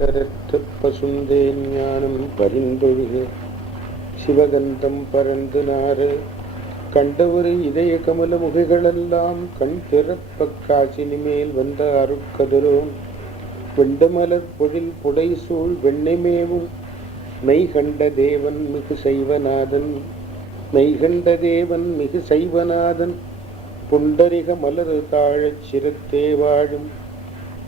பசுந்தேன் ஞானம் பரிந்தொழுக சிவகந்தம் பரந்து நாறு கண்டவரு இதய கமல முகைகளெல்லாம் கண் திறப்ப காசினி மேல் வந்த அருட்கதிரோன் வெண்டமலர் பொழில் புடை சூழ் வெண்ணைமேவும் மெய் கண்ட தேவன் மிகு சைவநாதன் மெய்கண்ட தேவன் மிகு சைவநாதன் புண்டரிக மலர் தாழச் சிரத்தே வாழும்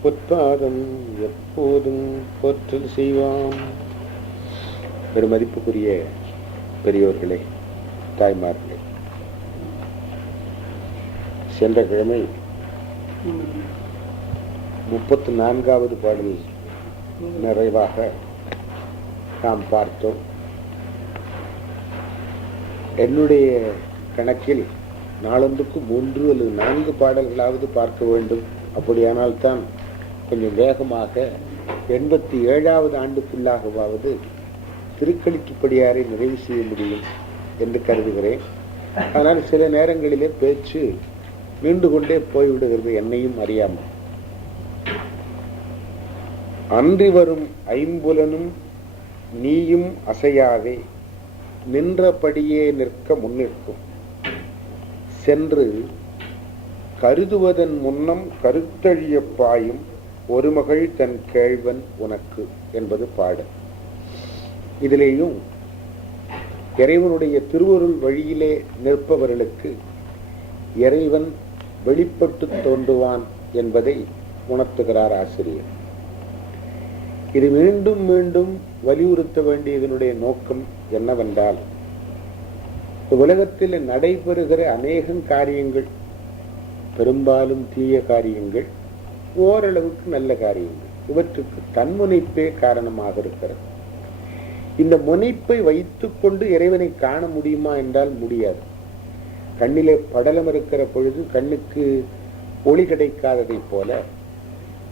பொற்பாதம் எப்போதும் போற்றல் செய்வான். பெருமதிப்புக்குரிய பெரியோர்களே, தாய்மார்களே, சென்ற கிழமை 34வது பாடல் நிறைவாக நாம் பார்த்தோம். என்னுடைய கணக்கில் நாளொன்றுக்கு 3 அல்லது 4 பாடல்களாவது பார்க்க வேண்டும். அப்படியானால் தான் கொஞ்சம் வேகமாக 87வது ஆண்டுக்குள்ளாகவாவது திருக்களித்துப்படியாரை நிறைவு செய்ய முடியும் என்று கருதுகிறேன். ஆனால் சில நேரங்களிலே பேச்சு நீண்டு கொண்டே போய்விடுகிறது, என்னையும் அறியாமல். அன்றி வரும் ஐம்புலனும் நீயும் அசையாதே நின்றபடியே நிற்க முன்னிற்கும் சென்று கருதுவதன் முன்னம் கருத்தழிய பாயும் ஒரு மகள் தன் கேழ்வன் உனக்கு என்பது பாடல். இதிலேயும் இறைவனுடைய திருவருள் வழியிலே நிற்பவர்களுக்கு இறைவன் வெளிப்பட்டு தோன்றுவான் என்பதை உணர்த்துகிறார் ஆசிரியர். இது மீண்டும் மீண்டும் வலியுறுத்த வேண்டியதனுடைய நோக்கம் என்னவென்றால், உலகத்தில் நடைபெறுகிற அநேகம் காரியங்கள் பெரும்பாலும் தீய காரியங்கள், ஓரளவுக்கு நல்ல காரியங்கள். இவற்றுக்கு தன்முனைப்பே காரணமாக இருக்கிறது. இந்த முனைப்பை வைத்துக் கொண்டு இறைவனை காண முடியுமா என்றால் முடியாது. கண்ணிலே படலம் இருக்கிற பொழுது கண்ணுக்கு ஒளி கிடைக்காததை போல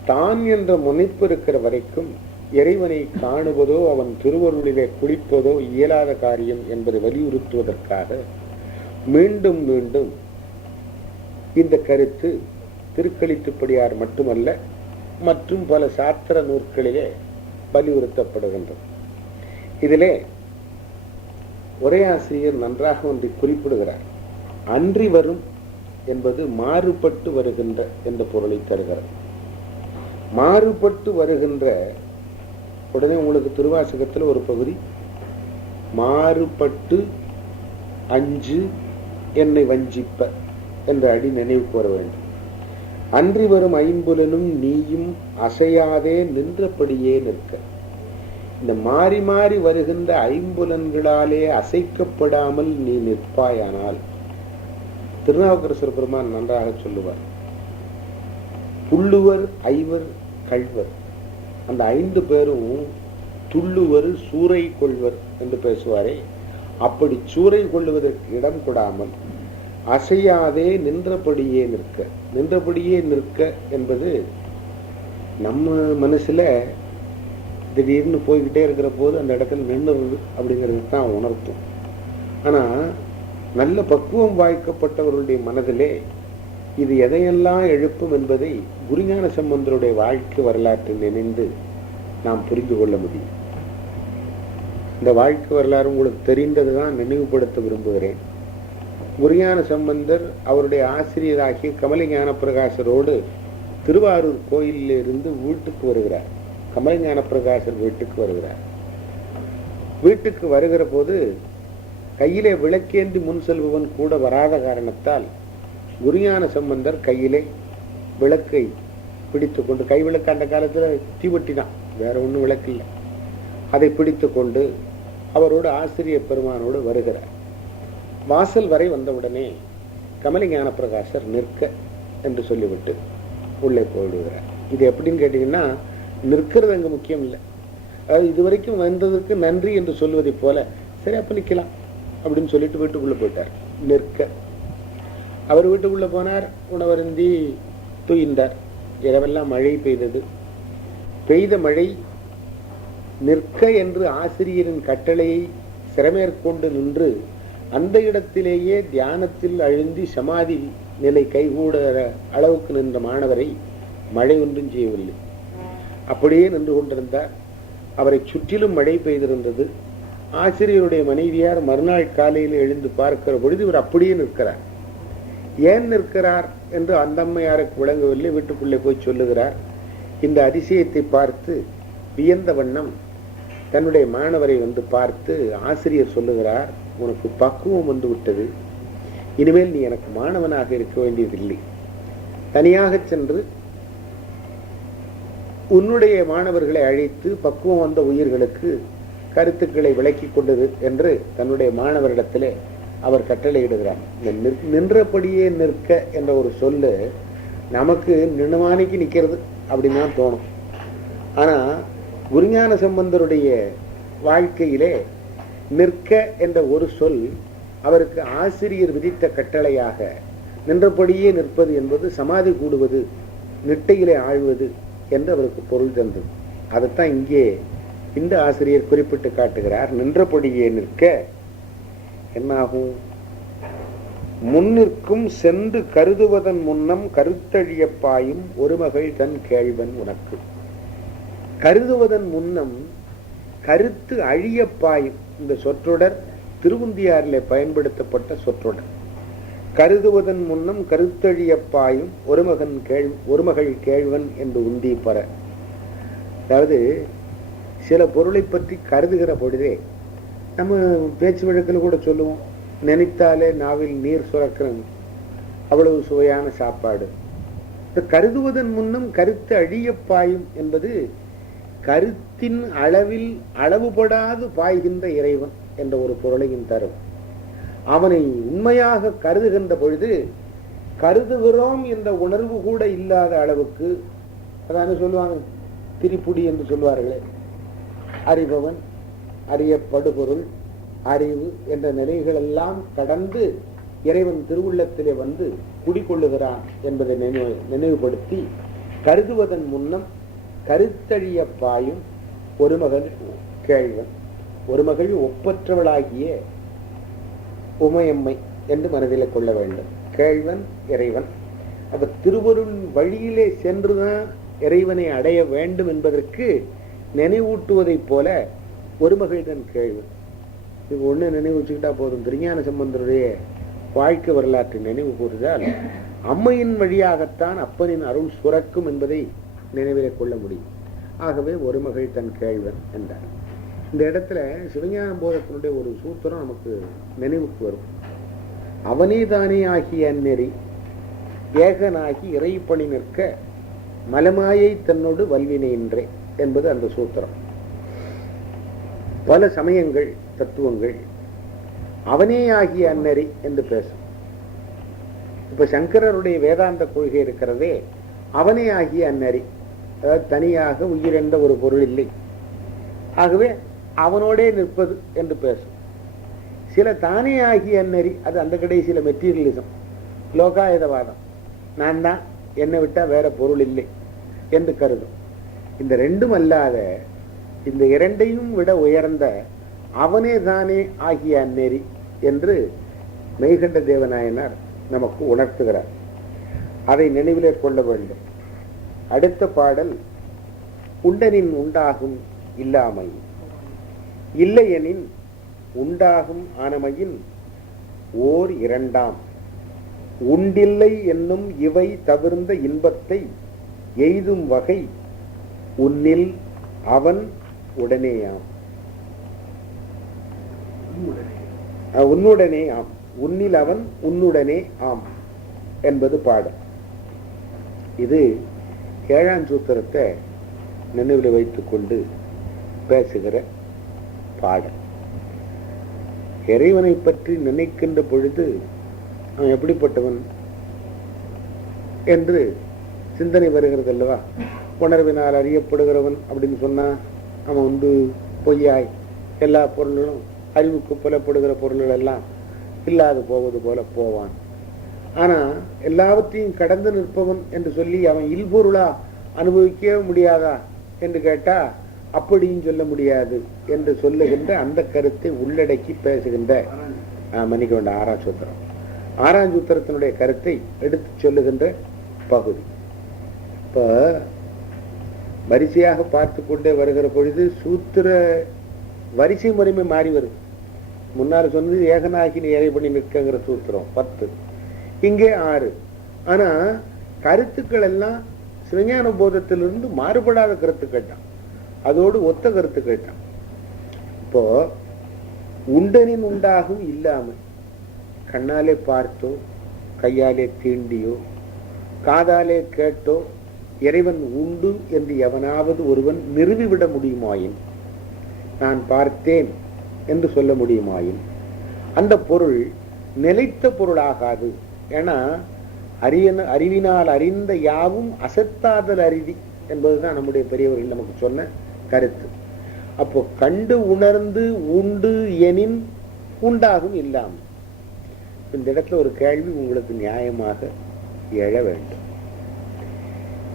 தான் என்ற முனைப்பு இருக்கிற வரைக்கும் இறைவனை காணுவதோ அவன் திருவருளிலே குளிப்பதோ இயலாத காரியம் என்பதை வலியுறுத்துவதற்காக மீண்டும் மீண்டும் இந்த கருத்து திருக்களித்துப்படியார் மட்டுமல்ல, மற்றும் பல சாத்திர நூற்களிலே வலியுறுத்தப்படுகின்றது. இதிலே உரையாசிரியர் நன்றாக ஒன்றை குறிப்பிடுகிறார். அன்றி வரும் என்பது மாறுபட்டு வருகின்ற என்ற பொருளை தருகிறது. மாறுபட்டு வருகின்ற உடனே உங்களுக்கு திருவாசகத்தில் ஒரு பகுதி, மாறுபட்டு அஞ்சு என்னை வஞ்சிப்ப என்ற அடி நினைவு கூற வேண்டும். அன்றி வரும் ஐம்புலனும் நீயும் அசையாதே நின்றபடியே நிற்க. இந்த மாறி மாறி வருகின்ற ஐம்புலன்களாலே அசைக்கப்படாமல் நீ நிற்பாயானால், திருநாவுக்கரசர் பெருமான் நன்றாக சொல்லுவார், புல்லுவர் ஐவர் கள்வர், அந்த 5 பேரும் துள்ளுவர் சூறை கொள்வர் என்று பேசுவாரே, அப்படி சூறை கொள்ளுவதற்கு இடம் கொடாமல் அசையாதே நின்றபடியே நிற்க. நின்றபடியே நிற்க என்பது நம்ம மனசுல திடீர்னு போய்கிட்டே இருக்கிற போது அந்த இடத்துல நின்றுறது அப்படிங்கிறது தான் உணர்த்தும். ஆனா நல்ல பக்குவம் வாய்க்கப்பட்டவர்களுடைய மனதிலே இது எதையெல்லாம் எழுப்பும் என்பதை குருஞான சம்பந்தருடைய வாழ்க்கை வரலாற்றை நினைந்து நாம் புரிந்து கொள்ள முடியும். இந்த வாழ்க்கை வரலாறு உங்களுக்கு தெரிந்ததுதான் நினைவுபடுத்த விரும்புகிறேன். குருஞான சம்பந்தர் அவருடைய ஆசிரியராகிய கமலஞான பிரகாசரோடு திருவாரூர் கோயிலில் இருந்து வீட்டுக்கு வருகிறார். கமலஞான பிரகாசர் வீட்டுக்கு வருகிறார். வீட்டுக்கு வருகிற போது கையிலே விளக்கேந்தி முன் செல்பவன் கூட வராத காரணத்தால் குருஞான சம்பந்தர் கையிலே விளக்கை பிடித்து கொண்டு, கை விளக்கு அந்த காலத்தில் தீவட்டி தான், வேற ஒன்றும் விளக்கு இல்லை, அதை பிடித்து கொண்டு அவரோடு ஆசிரியர் பெருமானோடு வருகிறார். வாசல் வரை வந்தவுடனே கமலஞான பிரகாசர் நிற்க என்று சொல்லிவிட்டு உள்ளே போயிடுகிறார். இது எப்படின்னு கேட்டீங்கன்னா, நிற்கிறது அங்கே முக்கியம் இல்லை. அதாவது இதுவரைக்கும் வந்ததுக்கு நன்றி என்று சொல்வதை போல, சரி அப்ப நிற்கலாம் அப்படின்னு சொல்லிட்டு வீட்டுக்குள்ள போயிட்டார். நிற்க அவர் வீட்டுக்குள்ள போனார். உணவருந்தி தூய்ந்தார். இரவெல்லாம் மழை பெய்தது. பெய்த மழை நிற்க என்று ஆசிரியரின் கட்டளையை சிறமேற்கொண்டு நின்று அந்த இடத்திலேயே தியானத்தில் அழுந்தி சமாதி நிலை கைகூட அளவுக்கு நின்ற மாணவரை மழை ஒன்றும் செய்யவில்லை. அப்படியே நின்று கொண்டிருந்தார். அவரை சுற்றிலும் மழை பெய்திருந்தது. ஆசிரியருடைய மனைவியார் மறுநாள் காலையில் எழுந்து பார்க்கிற பொழுது இவர் அப்படியே நிற்கிறார். ஏன் நிற்கிறார் என்று அந்த அம்மையாருக்கு விளங்கவில்லை. வீட்டுக்குள்ளே போய் சொல்லுகிறார். இந்த அதிசயத்தை பார்த்து வியந்த வண்ணம் தன்னுடைய மாணவரை வந்து பார்த்து ஆசிரியர் சொல்லுகிறார், உனக்கு பக்குவம் வந்து விட்டது, இனிமேல் நீ எனக்கு மாணவனாக இருக்க வேண்டியதில்லை, தனியாக சென்று உன்னுடைய மாணவர்களை அழைத்து பக்குவம் வந்த உயிர்களுக்கு கருத்துக்களை விளக்கி கொண்டது என்று தன்னுடைய மாணவரிடத்திலே அவர் கட்டளையிடுகிறார். நின்றபடியே நிற்க என்ற ஒரு சொல்லு நமக்கு நிர்மாணிக்கு நிற்கிறது அப்படின்னு தான் தோணும். ஆனா குருஞான சம்பந்தருடைய வாழ்க்கையிலே நிற்க என்ற ஒரு சொல் அவருக்கு ஆசிரியர் விதித்த கட்டளையாக நின்றபடியே நிற்பது என்பது சமாதி கூடுவது, நிட்டையிலே ஆழ்வது என்று அவருக்கு பொருள் தந்தது. அதைத்தான் இங்கே இந்த ஆசிரியர் குறிப்பிட்டு காட்டுகிறார். நின்றபடியே நிற்க என்னாகும்? முன்னிற்கும் சென்று கருதுவதன் முன்னம் கருத்தழிய பாயும் ஒரு மகள் தன் கேள்வன் உனக்கு. கருதுவதன் முன்னம் கருத்து அழிய பாயும். இந்த சொற்றொடர் திருவுந்தியாரிலே பயன்படுத்தப்பட்ட சொற்றொடர். கருதுவதன் முன்னம் கருத்தழிய பாயும் ஒரு மகள் கேள்வன் என்று உந்தி பெற. அதாவது சில பொருளை பற்றி கருதுகிற பொழுதே நம்ம பேச்சு வழக்கில் கூட சொல்லுவோம், நினைத்தாலே நாவில் நீர் சுரக்கிறது, அவ்வளவு சுவையான சாப்பாடு. கருதுவதன் முன்னம் கருத்து அழிய பாயும் என்பது கருத்தின் அளவில் அளவுபடாது பாய்கின்ற இறைவன் என்ற ஒரு பொருளையும் தரும். அவனை உண்மையாக கருதுகின்ற பொழுது கருதுகிறோம் என்ற உணர்வு கூட இல்லாத அளவுக்கு, அதான சொல்லுவாங்க திரிப்புடி என்று சொல்வார்களே, அறிபவன், அறியப்படுபொருள், அறிவு என்ற நிலைகளெல்லாம் கடந்து இறைவன் திருவுள்ளத்திலே வந்து குடிக்கொள்ளுகிறான் என்பதை நினைவுபடுத்தி, கருதுவதன் முன்னம் கருத்தழிய பாயும் ஒரு மகள் கேள்வன், ஒரு மகள் ஒப்பற்றவளாகிய உமையம்மை என்று மனதில் கொள்ள வேண்டும். கேள்வன் இறைவன். அப்ப திருவருள் வழியிலே சென்றுதான் இறைவனை அடைய வேண்டும் என்பதற்கு நினைவூட்டுவதைப் போல ஒரு மகள் தன் கேள்வன். இது ஒண்ணு நினைவு வச்சுக்கிட்டா போதும். திருஞான சம்பந்தருடைய வாழ்க்கை வரலாற்றை நினைவு கூறுதால் அம்மையின் வழியாகத்தான் அப்பனின் அருள் சுரக்கும் என்பதை நினைவிலே கொள்ள முடியும். ஆகவே ஒரு மகள் தன் கேள்வன் என்றார். இந்த இடத்துல சிவஞான போதத்தினுடைய ஒரு சூத்திரம் நமக்கு நினைவுக்கு வரும். அவனே தானே ஆகிய அந்நெறி ஏகனாகி இறைப்பணி நிற்க மலமாயை தன்னோடு வல்வினையின்றே என்பது அந்த சூத்திரம். பல சமயங்கள் தத்துவங்கள் அவனே ஆகிய அந்நெறி என்று பேசும். இப்ப சங்கரருடைய வேதாந்த கொள்கை இருக்கிறதே அவனே ஆகிய அந்நெறி, அதாவது தனியாக உயிர் என்ற ஒரு பொருள் இல்லை, ஆகவே அவனோடே நிற்பது என்று பேசும். சில தானே ஆகிய அந்நெறி, அது அந்த கடைசியில மெட்டீரியலிசம், லோகாயுதவாதம், நான் தான், என்னை விட்டா வேற பொருள் இல்லை என்று கருதும். இந்த ரெண்டும் அல்லாத இந்த இரண்டையும் விட உயர்ந்த அவனே தானே ஆகிய அந்நெறி என்று மெய்கண்ட தேவநாயனார் நமக்கு உணர்த்துகிறார். அதை நினைவிலே கொள்ள வேண்டும். அடுத்த பாடல் உண்டனின் உண்டாகும் இல்லாமை, இல்லையெனின் உண்டாகும் ஆனமையின் ஓர் இரண்டாம் உண்டில்லை என்னும் இவை தவிர்ந்த இன்பத்தை எய்தும் வகை உன்னில் அவன் உடனேயாம். உன்னுடனே ஆம், உன்னில் அவன் உன்னுடனே ஆம் என்பது பாடல். இது ஏழாம் சூத்திரத்தை நினைவில் வைத்துக் கொண்டு பேசுகிற பாடல். இறைவனை பற்றி நினைக்கின்ற பொழுது அவன் எப்படிப்பட்டவன் என்று சிந்தனை வருகிறது அல்லவா? உணர்வினால் அறியப்படுகிறவன் அப்படின்னு சொன்னா அவன் பொய்யாய் எல்லா பொருள்களும் அறிவுக்கு புலப்படுகிற பொருள்கள் எல்லாம் இல்லாது போவது போல போவான். ஆனா எல்லாவற்றையும் கடந்து நிற்பவன் என்று சொல்லி அவன் இல்பொருளா அனுபவிக்கவே முடியாதா என்று கேட்டா அப்படியும் சொல்ல முடியாது என்று சொல்லுகின்ற அந்த கருத்தை உள்ளடக்கி பேசுகின்ற மன்னிக்க வேண்டாம் ஆறாம் சூத்திரம். ஆறாம் சூத்திரத்தினுடைய கருத்தை எடுத்து சொல்லுகின்ற பகுதி. இப்ப வரிசையாக பார்த்து கொண்டே வருகிற பொழுது சூத்திர வரிசை முறைமை மாறி வருது. முன்னால் சொன்னது ஏகனாகினி ஏறை பண்ணி நிற்கிற சூத்திரம் 10, இங்கே 6. ஆனா கருத்துக்கள் எல்லாம் சிவஞான போதத்திலிருந்து மாறுபடாத கருத்துக்கள் தான், அதோடு ஒத்த கருத்துக்கள் தான். இப்போ உண்டனின் உண்டாகும் இல்லாமல் கண்ணாலே பார்த்தோ கையாலே தீண்டியோ காதாலே கேட்டோ இறைவன் உண்டு என்று எவனாவது ஒருவன் நிறுவிவிட முடியுமாயின், நான் பார்த்தேன் என்று சொல்ல முடியுமாயின், அந்த பொருள் நிலைத்த பொருளாகாது. ஏன்னா அறிவினால் அறிந்த யாவும் அசத்தாதல் அறிவி என்பதுதான் நம்முடைய பெரியவர்கள் நமக்கு சொன்ன கருத்து. அப்போ கண்டு உணர்ந்து உண்டு எனின் உண்டாகும் இல்லாமல். இந்த இடத்துல ஒரு கேள்வி உங்களுக்கு நியாயமாக எழ வேண்டும்.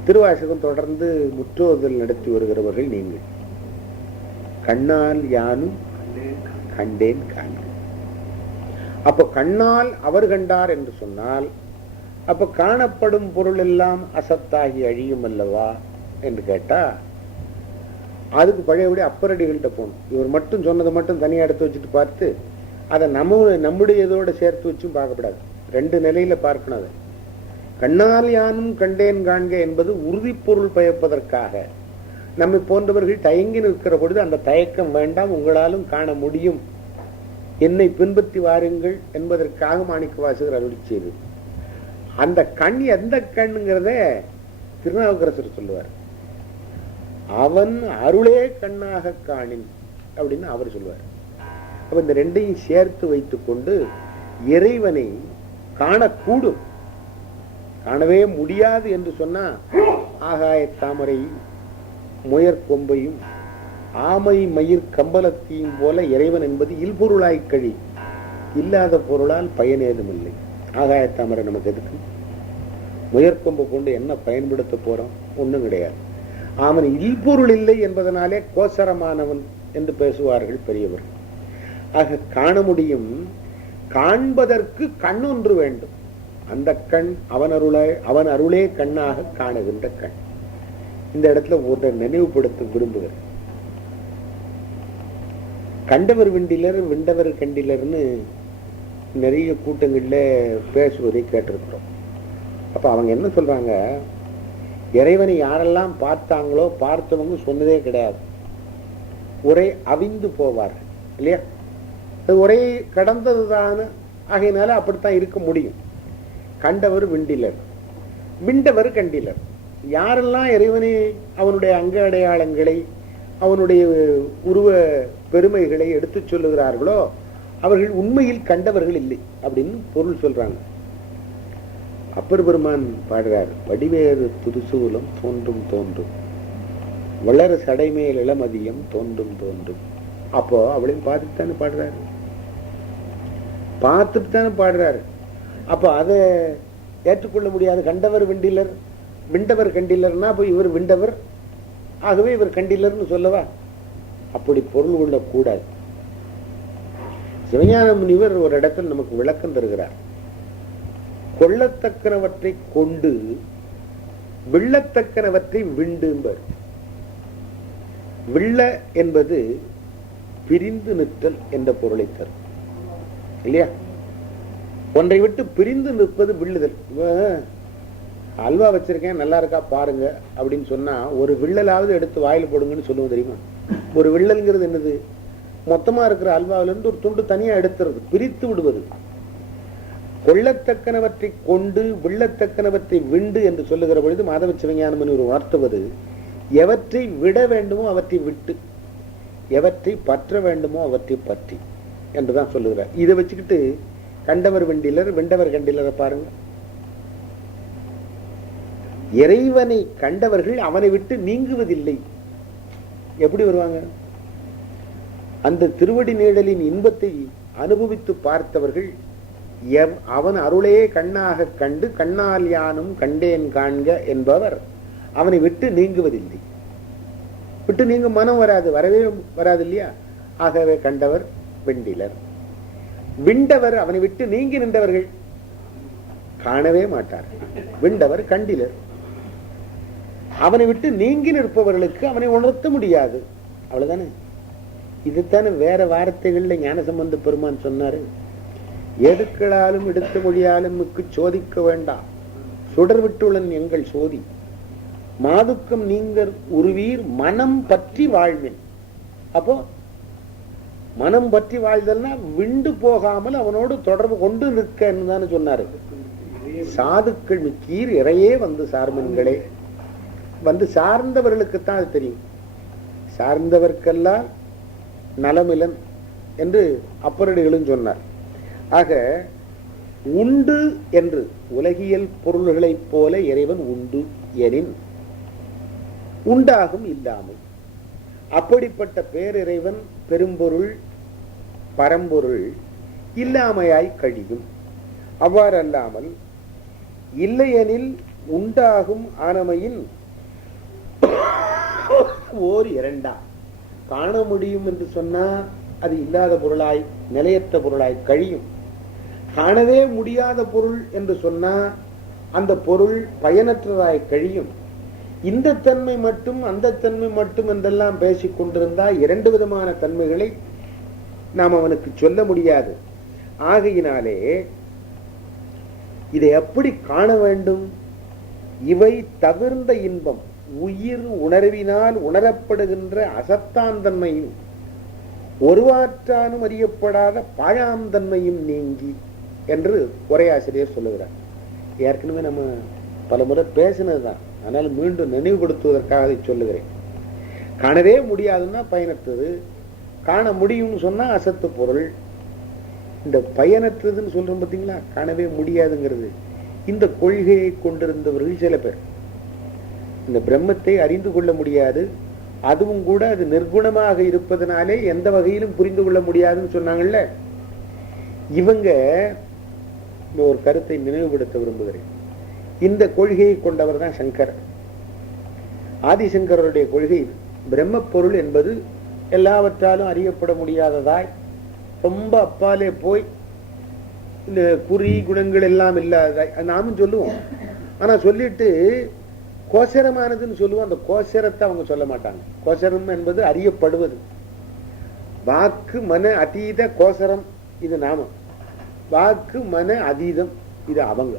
திருவாசகம் தொடர்ந்து முற்றோதல் நடத்தி வருகிறவர்கள் நீங்கள். கண்ணால் யானும் கண்டேன் காண்க. அப்ப கண்ணால் அவர் கண்டார் என்று சொன்னால் அப்ப காணப்படும் பொருள் எல்லாம் அசத்தாகி அழியும் அல்லவா என்று கேட்டா, அதுக்கு பழையபடி அப்பரடிகள்கிட்ட போகணும். இவர் மட்டும் சொன்னதை மட்டும் தனியாக எடுத்து வச்சுட்டு பார்த்து அதை நம்முடைய இதோட சேர்த்து வச்சும் பார்க்கப்படாது. 2 நிலையில பார்க்கணும். அதை கண்ணால் யானும் கண்டேன் காண்க என்பது உறுதிப்பொருள் பயப்பதற்காக நம்மை போன்றவர்கள் தயங்கி நிற்கிற பொழுது அந்த தயக்கம் வேண்டாம், உங்களாலும் காண முடியும், என்னை பின்பற்றி வாருங்கள் என்பதற்காக மாணிக்க வாசகர் அருளி செய்து. அந்த கண் எந்த கண்ணுங்கிறத திருநாவுக்கரசர் சொல்லுவார். அவன் அருளே கண்ணாக காணின் அப்படின்னு அவர் சொல்லுவார். அப்ப இந்த 2ஐயும் சேர்த்து வைத்துக் கொண்டு இறைவனை காணக்கூடும், காணவே முடியாது என்று சொன்னா ஆகாய தாமரை முயற்கொம்பையும் ஆமை மயிர் கம்பளத்தையும் போல இறைவன் என்பது இல்பொருளாய் கழி, இல்லாத பொருளால் பயனேதுமில்லை. ஆகாய தாமரை நமக்கு எதுக்கு? முயற்கொம்பை கொண்டு என்ன பயன்படுத்த போறோம்? ஒண்ணும் கிடையாது. அவன் இல்பொருள் இல்லை என்பதனாலே கோசரமானவன் என்று பேசுவார்கள் பெரியவர்கள். ஆக காண முடியும், காண்பதற்கு கண்ணொன்று வேண்டும். அந்த கண் அவன் அருளே கண்ணாக காணுகின்ற கண். இந்த இடத்துல ஒன்றை நினைவுபடுத்த விரும்புகிறேன். கண்டவர் விண்டிலர் விண்டவர் கண்டிலர்னு நிறைய கூட்டங்கள்ல பேசுவதை கேட்டிருக்கிறோம். அப்ப அவங்க என்ன சொல்றாங்க, இறைவனை யாரெல்லாம் பார்த்தாங்களோ பார்த்தவங்க சொன்னதே கிடையாது, ஒரே அவிந்து போவார்கள் இல்லையா? ஒரே கடந்ததுதான், ஆகையினால அப்படித்தான் இருக்க முடியும். கண்டவர் விண்டிலர் விண்டவர் கண்டிலர். யாரெல்லாம் இறைவனை அவனுடைய அங்க அடையாளங்களை அவனுடைய உருவ பெருமைகளை எடுத்து சொல்லுகிறார்களோ அவர்கள் உண்மையில் கண்டவர்கள் இல்லை அப்படின்னு பொருள் சொல்றாங்க. அப்பர் பெருமான் பாடுறார், வடிவேறு துருசூலம் தோன்றும் தோன்றும் வளர சடைமேல் இளமதியம் தோன்றும் தோன்றும். அப்போ அவளையும் பார்த்துட்டு பாடுறாரு, பார்த்துட்டு தானே பாடுறாரு. அப்ப அதை ஏற்றுக்கொள்ள முடியாது. கண்டவர் விண்டிலர் விண்டவர் கண்டிலர்னா அப்ப இவர் விண்டவர், ஆகவே இவர் கண்டிலர்னு சொல்லவா? அப்படி பொருள் கொள்ள கூடாது. சிவஞான முனிவர் ஒரு இடத்தில் நமக்கு விளக்கம் தருகிறார். கொள்ளத்தக்கனவற்றை கொண்டு விள்ளத்தக்கனவற்றை விண்டும்பர். விள்ள என்பது பிரிந்து நிற்றல் என்ற பொருளை தரும் இல்லையா? ஒன்றை விட்டு பிரிந்து நிற்பது விள்ளுதல். அல்வா வச்சிருக்கேன் நல்லா இருக்கா பாருங்க அப்படின்னு சொன்னா ஒரு விள்ளலாவது எடுத்து வாயில் போடுங்கன்னு சொல்லுவோம் தெரியுமா? ஒரு விள்ளல்ங்கிறது என்னது? மொத்தமா இருக்கிற அல்வாவில இருந்து ஒரு துண்டு தனியா எடுத்துறது, பிரித்து விடுவது. கொள்ளத்தக்கனவற்றை கொண்டு விள்ளத்தக்கனவற்றை விண்டு என்று சொல்லுகிற பொழுது மாதவ சிவஞானம் ஒரு உணர்த்துவது, எவற்றை விட வேண்டுமோ அவற்றை விட்டு, எவற்றை பற்ற வேண்டுமோ அவற்றை பற்றி என்றுதான் சொல்லுகிறார். இதை வச்சுக்கிட்டு கண்டவர் விண்டிலர் விண்டவர் கண்டிலரை பாருங்க. இறைவனை கண்டவர்கள் அவனை விட்டு நீங்குவதில்லை. எப்படி வருவாங்க? அந்த திருவடி நீழலின் இன்பத்தை அனுபவித்து பார்த்தவர்கள் அவன் அருளே கண்ணாக கண்டு கண்ணால் யானும் கண்டேன் காண்க என்பவர் அவனை விட்டு நீங்குவதில்லை. விட்டு நீங்க மனம் வராது, வரவே வராது இல்லையா? ஆகவே கண்டவர் விண்டிலர். விண்டவர் அவனை விட்டு நீங்கி நின்றவர்கள் காணவே மாட்டார். விண்டவர் கண்டிலர். அவனை விட்டு நீங்கி நிற்பவர்களுக்கு அவனை உணர்த்த முடியாது. அவ்வளவுதானே. இதுதானே வேற வார்த்தைகள்ல ஞானசம்பந்த பெருமான் சொன்னாரு. எதுக்களாலும் எடுத்த மொழியாலும் மிக்கு சோதிக்க வேண்டாம், சுடர் விட்டுள்ளன் எங்கள் சோதி, மாதுக்கம் நீங்கர் உருவீர் மனம் பற்றி வாழ்வின். அப்போ மனம் பற்றி வாழ்தல்னா விண்டு போகாமல் அவனோடு தொடர்பு கொண்டு நிற்கன்னு தானே சொன்னாரு. சாதுக்கள் மிக்கீர் இறையே வந்து சார்மன்களே. வந்து சார்ந்தவர்களுக்குத்தான் அது தெரியும். சார்ந்தவர்க்கெல்லாம் நலமிலன் என்று அப்பரடிகளும் சொன்னார். ஆக உண்டு என்று உலகியல் பொருள்களைப் போல இறைவன் உண்டு எனின் உண்டாகும் இல்லாமை. அப்படிப்பட்ட பேரிறைவன் பெரும்பொருள் பரம்பொருள் இல்லாமையாய் கழியும். அவ்வாறல்லாமல் இல்லையெனில் உண்டாகும் ஆனமையின் ஓர் இரண்டா. காண முடியும் என்று சொன்னா அது இல்லாத பொருளாய் நிலையற்ற பொருளாய் கழியும். காணவே முடியாத பொருள் என்று சொன்னா அந்த பொருள் பயனற்றதாய் கழியும். இந்த தன்மை மட்டும் அந்த தன்மை மட்டும் என்றெல்லாம் பேசிக் கொண்டிருந்தா இரண்டு விதமான தன்மைகளை நாம் அவனுக்கு சொல்ல முடியாது. ஆகையினாலே இதை எப்படி காண வேண்டும்? இவை தவிர்ந்த இன்பம் உயிர் உணர்வினால் உணரப்படுகின்ற அசத்தான் தன்மையும் ஒருவாற்றானும் அறியப்படாத பாழாம் தன்மையும் நீங்கி என்று உரையாசிரியர் சொல்லுகிறார். ஏற்கனவே நம்ம பல முறை பேசினதுதான், ஆனால் மீண்டும் நினைவுபடுத்துவதற்காக அதை சொல்லுகிறேன். காணவே முடியாதுன்னா பயனற்றது, காண முடியும்னு சொன்னா அசத்து பொருள். இந்த பயனற்றதுன்னு சொல்றோம் பார்த்தீங்களா, காணவே முடியாதுங்கிறது. இந்த கொள்கையை கொண்டிருந்தவர்கள் சில பேர் இந்த பிரம்மத்தை அறிந்து கொள்ள முடியாது, அதுவும் கூட அது நிர்குணமாக இருப்பதனாலே எந்த வகையிலும் புரிந்து கொள்ள முடியாதுன்னு சொன்னாங்கல்ல. இவங்க ஒரு கருத்தை நினைவுபடுத்த விரும்புகிறேன். இந்த கொள்கையை கொண்டவர் தான் சங்கரர். ஆதிசங்கரருடைய கொள்கை பிரம்ம பொருள் என்பது எல்லாவற்றாலும் அறியப்பட முடியாததாய் ரொம்ப அப்பாலே போய் இந்த குறி குணங்கள் எல்லாம் இல்லாததாய் நாமும் சொல்லுவோம். ஆனா சொல்லிட்டு கோசரமானதுன்னு சொல்லுவோம். அந்த கோசரத்தை அவங்க சொல்ல மாட்டாங்க. கோசரம் என்பது அறியப்படுவது. வாக்கு மன அதீத கோசரம் இது நாம, வாக்கு மன அதீதம் இது அவங்க.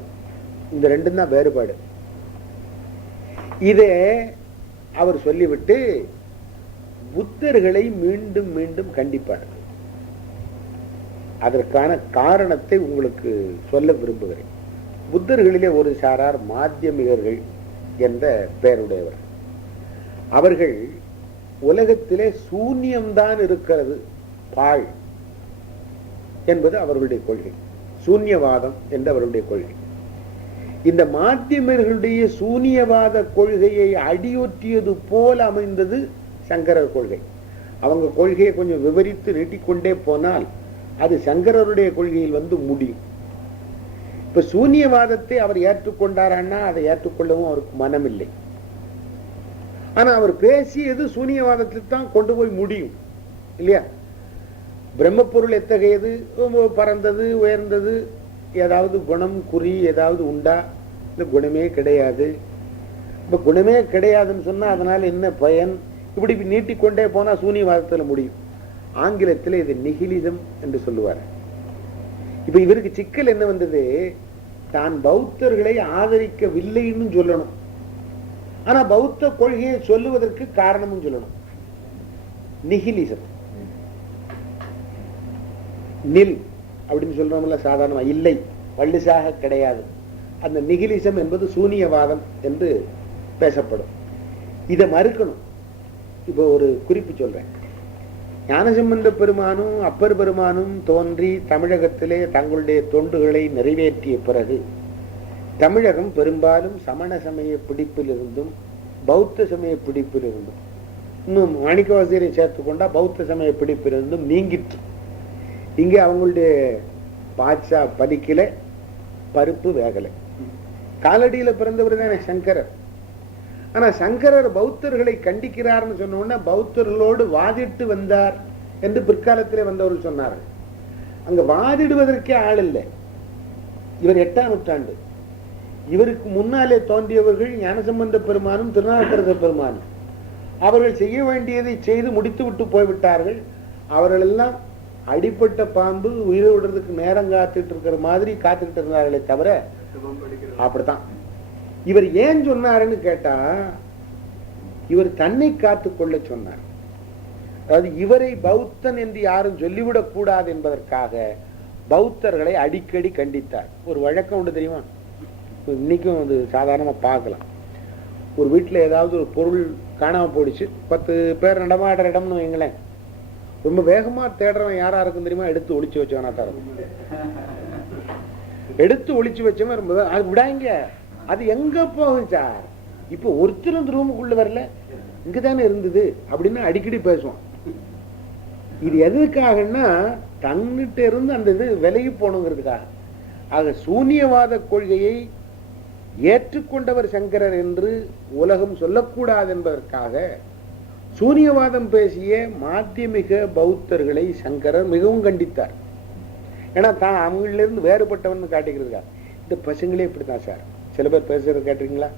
இந்த ரெண்டும் தான் வேறுபாடு. இதை அவர் சொல்லிவிட்டு புத்தர்களை மீண்டும் மீண்டும் கண்டிப்பார். அதற்கான காரணத்தை உங்களுக்கு சொல்ல விரும்புகிறேன். புத்தர்களிலே ஒரு சாரார் மாத்தியமிகர்கள் என்ற பெயருடையவர். அவர்கள் உலகத்திலே சூன்யம்தான் இருக்கிறது, பாழ் என்பது அவர்களுடைய கொள்கை. சூன்யவாதம் என்று அவருடைய கொள்கை. இந்த மாத்தியமர்களுடைய சூன்யவாத கொள்கையை அடியொற்றியது போல் அமைந்தது சங்கரர் கொள்கை. அவங்க கொள்கையை கொஞ்சம் விவரித்து நீட்டிக்கொண்டே போனால் அது சங்கரருடைய கொள்கையில் வந்து முடியும். இப்ப சூன்யவாதத்தை அவர் ஏற்றுக்கொண்டாரான்னா அதை ஏற்றுக்கொள்ளவும் அவருக்கு மனம் இல்லை. ஆனா அவர் பேசியது சூன்யவாதத்தில் தான் கொண்டு போய் முடியும் இல்லையா? பிரம்மப்பொருள் எத்தகையது, பறந்தது, உயர்ந்தது, ஏதாவது குணம் குறி ஏதாவது உண்டா? இல்ல குணமே கிடையாது. இப்ப குணமே கிடையாதுன்னு சொன்னா அதனால என்ன பயன்? இப்படி நீட்டிக்கொண்டே போனா சூன்யவாதத்துல முடியும். ஆங்கிலத்தில் இது நிகிலிசம் என்று சொல்லுவார். இப்ப இவருக்கு சிக்கல் என்ன வந்தது? தான் பௌத்தர்களை ஆதரிக்கவில்லைன்னு சொல்லணும், ஆனா பௌத்த கொள்கையை சொல்லுவதற்கு காரணமும் சொல்லணும். நிகிலிசம், நில் அப்படின்னு சொல்றோம்ல சாதாரணமா, இல்லை பள்ளிசாக கிடையாது. அந்த நிகிலிசம் என்பது சூனியவாதம் என்று பேசப்படும். இதை மறுக்கணும். இப்போ ஒரு குறிப்பு சொல்றேன். ஞானசம்பந்த பெருமானும் அப்பர் பெருமானும் தோன்றி தமிழகத்திலே தங்களுடைய தொண்டுகளை நிறைவேற்றிய பிறகு தமிழகம் பெரும்பாலும் சமண சமய பிடிப்பில் இருந்தும் பௌத்த சமய பிடிப்பில் இருந்தும், இன்னும் மாணிக்கவாசகரை சேர்த்துக்கொண்டா பௌத்த சமய பிடிப்பில் இருந்தும் நீங்கிட்டு, இங்கே அவங்களுடைய பாட்சா பதிக்கல, பருப்பு வேகலை. காலடியில பிறந்தவர் தானே சங்கரர். ஆனா சங்கரர் பௌத்தர்களை கண்டிக்கிறார்னு சொன்ன உடனே பௌத்தர்களோடு வாதிட்டு வந்தார் என்று பிற்காலத்திலே வந்தவர்கள் சொன்னார்கள். அங்க வாதிடுவதற்கே ஆள் இல்லை. இவர் 8ஆம் நூற்றாண்டு. இவருக்கு முன்னாலே தோன்றியவர்கள் ஞானசம்பந்த பெருமானும் திருநாவுக்கரச பெருமானும். அவர்கள் செய்ய வேண்டியதை செய்து முடித்து விட்டு போய்விட்டார்கள். அவர்கள் எல்லாம் அடிப்பட்ட பாம்பு உயிரை விடுறதுக்கு நேரம் காத்துட்டு இருக்கிற மாதிரி காத்துக்கிட்டு இருந்தார்களே தவிர அப்படித்தான். இவர் ஏன் சொன்னாருன்னு கேட்டா, இவர் தன்னை காத்துக்கொள்ள சொன்னார். அதாவது இவரை பௌத்தன் என்று யாரும் சொல்லிவிடக் கூடாது என்பதற்காக பௌத்தர்களை அடிக்கடி கண்டித்தார். ஒரு வழக்கம் உண்டு தெரியுமா, இன்னைக்கும் அது சாதாரணமா பார்க்கலாம். ஒரு வீட்டுல ஏதாவது ஒரு பொருள் காணாம போயிடுச்சு, 10 பேர் நடமாடுற இடம்னு வைங்களேன், ரொம்ப வேகமா தேடுறவன் யாரா இருக்கும் தெரியுமா? எடுத்து ஒளிச்சு வச்சவனா தான் இருக்கும். எடுத்து ஒளிச்சு வச்சவன் ரொம்ப அது விடாங்க, அது எங்க போகும் சார், இப்ப ஒருத்தர் அந்த ரூமுக்குள்ள வரல, இங்கதானே இருந்தது அப்படின்னு அடிக்கடி பேசுவான். இது எதுக்காகன்னா தன்னிட்ட இருந்து அந்த இது விலகி போகணுங்கிறதுக்காக. ஆக சூன்யவாத கொள்கையை ஏற்றுக்கொண்டவர் சங்கரர் என்று உலகம் சொல்லக்கூடாது என்பதற்காக சூன்யவாதம் பேசிய மாத்தியமிக பௌத்தர்களை சங்கரர் மிகவும் கண்டித்தார். ஏன்னா தான் அவங்களிலிருந்து வேறுபட்டவன் காட்டிக்கிறதுக்காக. இந்த பசங்களே இப்படித்தான் சார், சில பேர் பேசுறது கேட்டிருக்கீங்களா?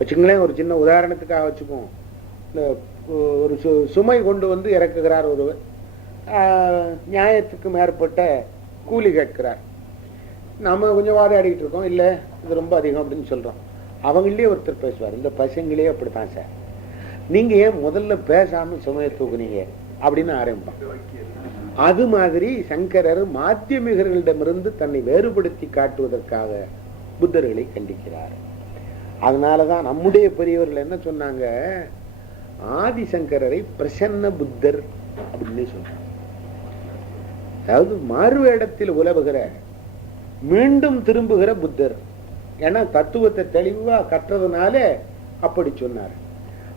வச்சுங்களேன், ஒரு சின்ன உதாரணத்துக்காக வச்சுக்குவோம். இந்த ஒரு சுமை கொண்டு வந்து இறக்குகிறார் ஒருவர், நியாயத்துக்கு மேற்பட்ட கூலி கேட்கிறார். நம்ம கொஞ்சம் வாதாடிட்டு இருக்கோம், இல்லை இது ரொம்ப அதிகம் அப்படின்னு சொல்றோம். அவங்களே ஒருத்தர் பேசுவார், இந்த பசங்களே அப்படித்தான் சார், நீங்க ஏன் முதல்ல பேசாம சுமையை தூக்குனீங்க அப்படின்னு ஆரம்பிப்பான். அது மாதிரி சங்கரர் மாத்தியமிகர்களிடமிருந்து தன்னை வேறுபடுத்தி காட்டுவதற்காக புத்தர்களை கண்டிக்கிறார். அதனாலதான் நம்முடைய பெரியவர்கள் என்ன சொன்னாங்க, ஆதிசங்கரரை பிரசன்ன புத்தர் அப்படின்னு சொன்னாங்க. அதாவது மாறுவேடத்தில் உலவுகிற மீண்டும் திரும்புகிற புத்தர். ஏன்னா தத்துவத்தை தெளிவா கற்றதுனால அப்படி சொன்னார்.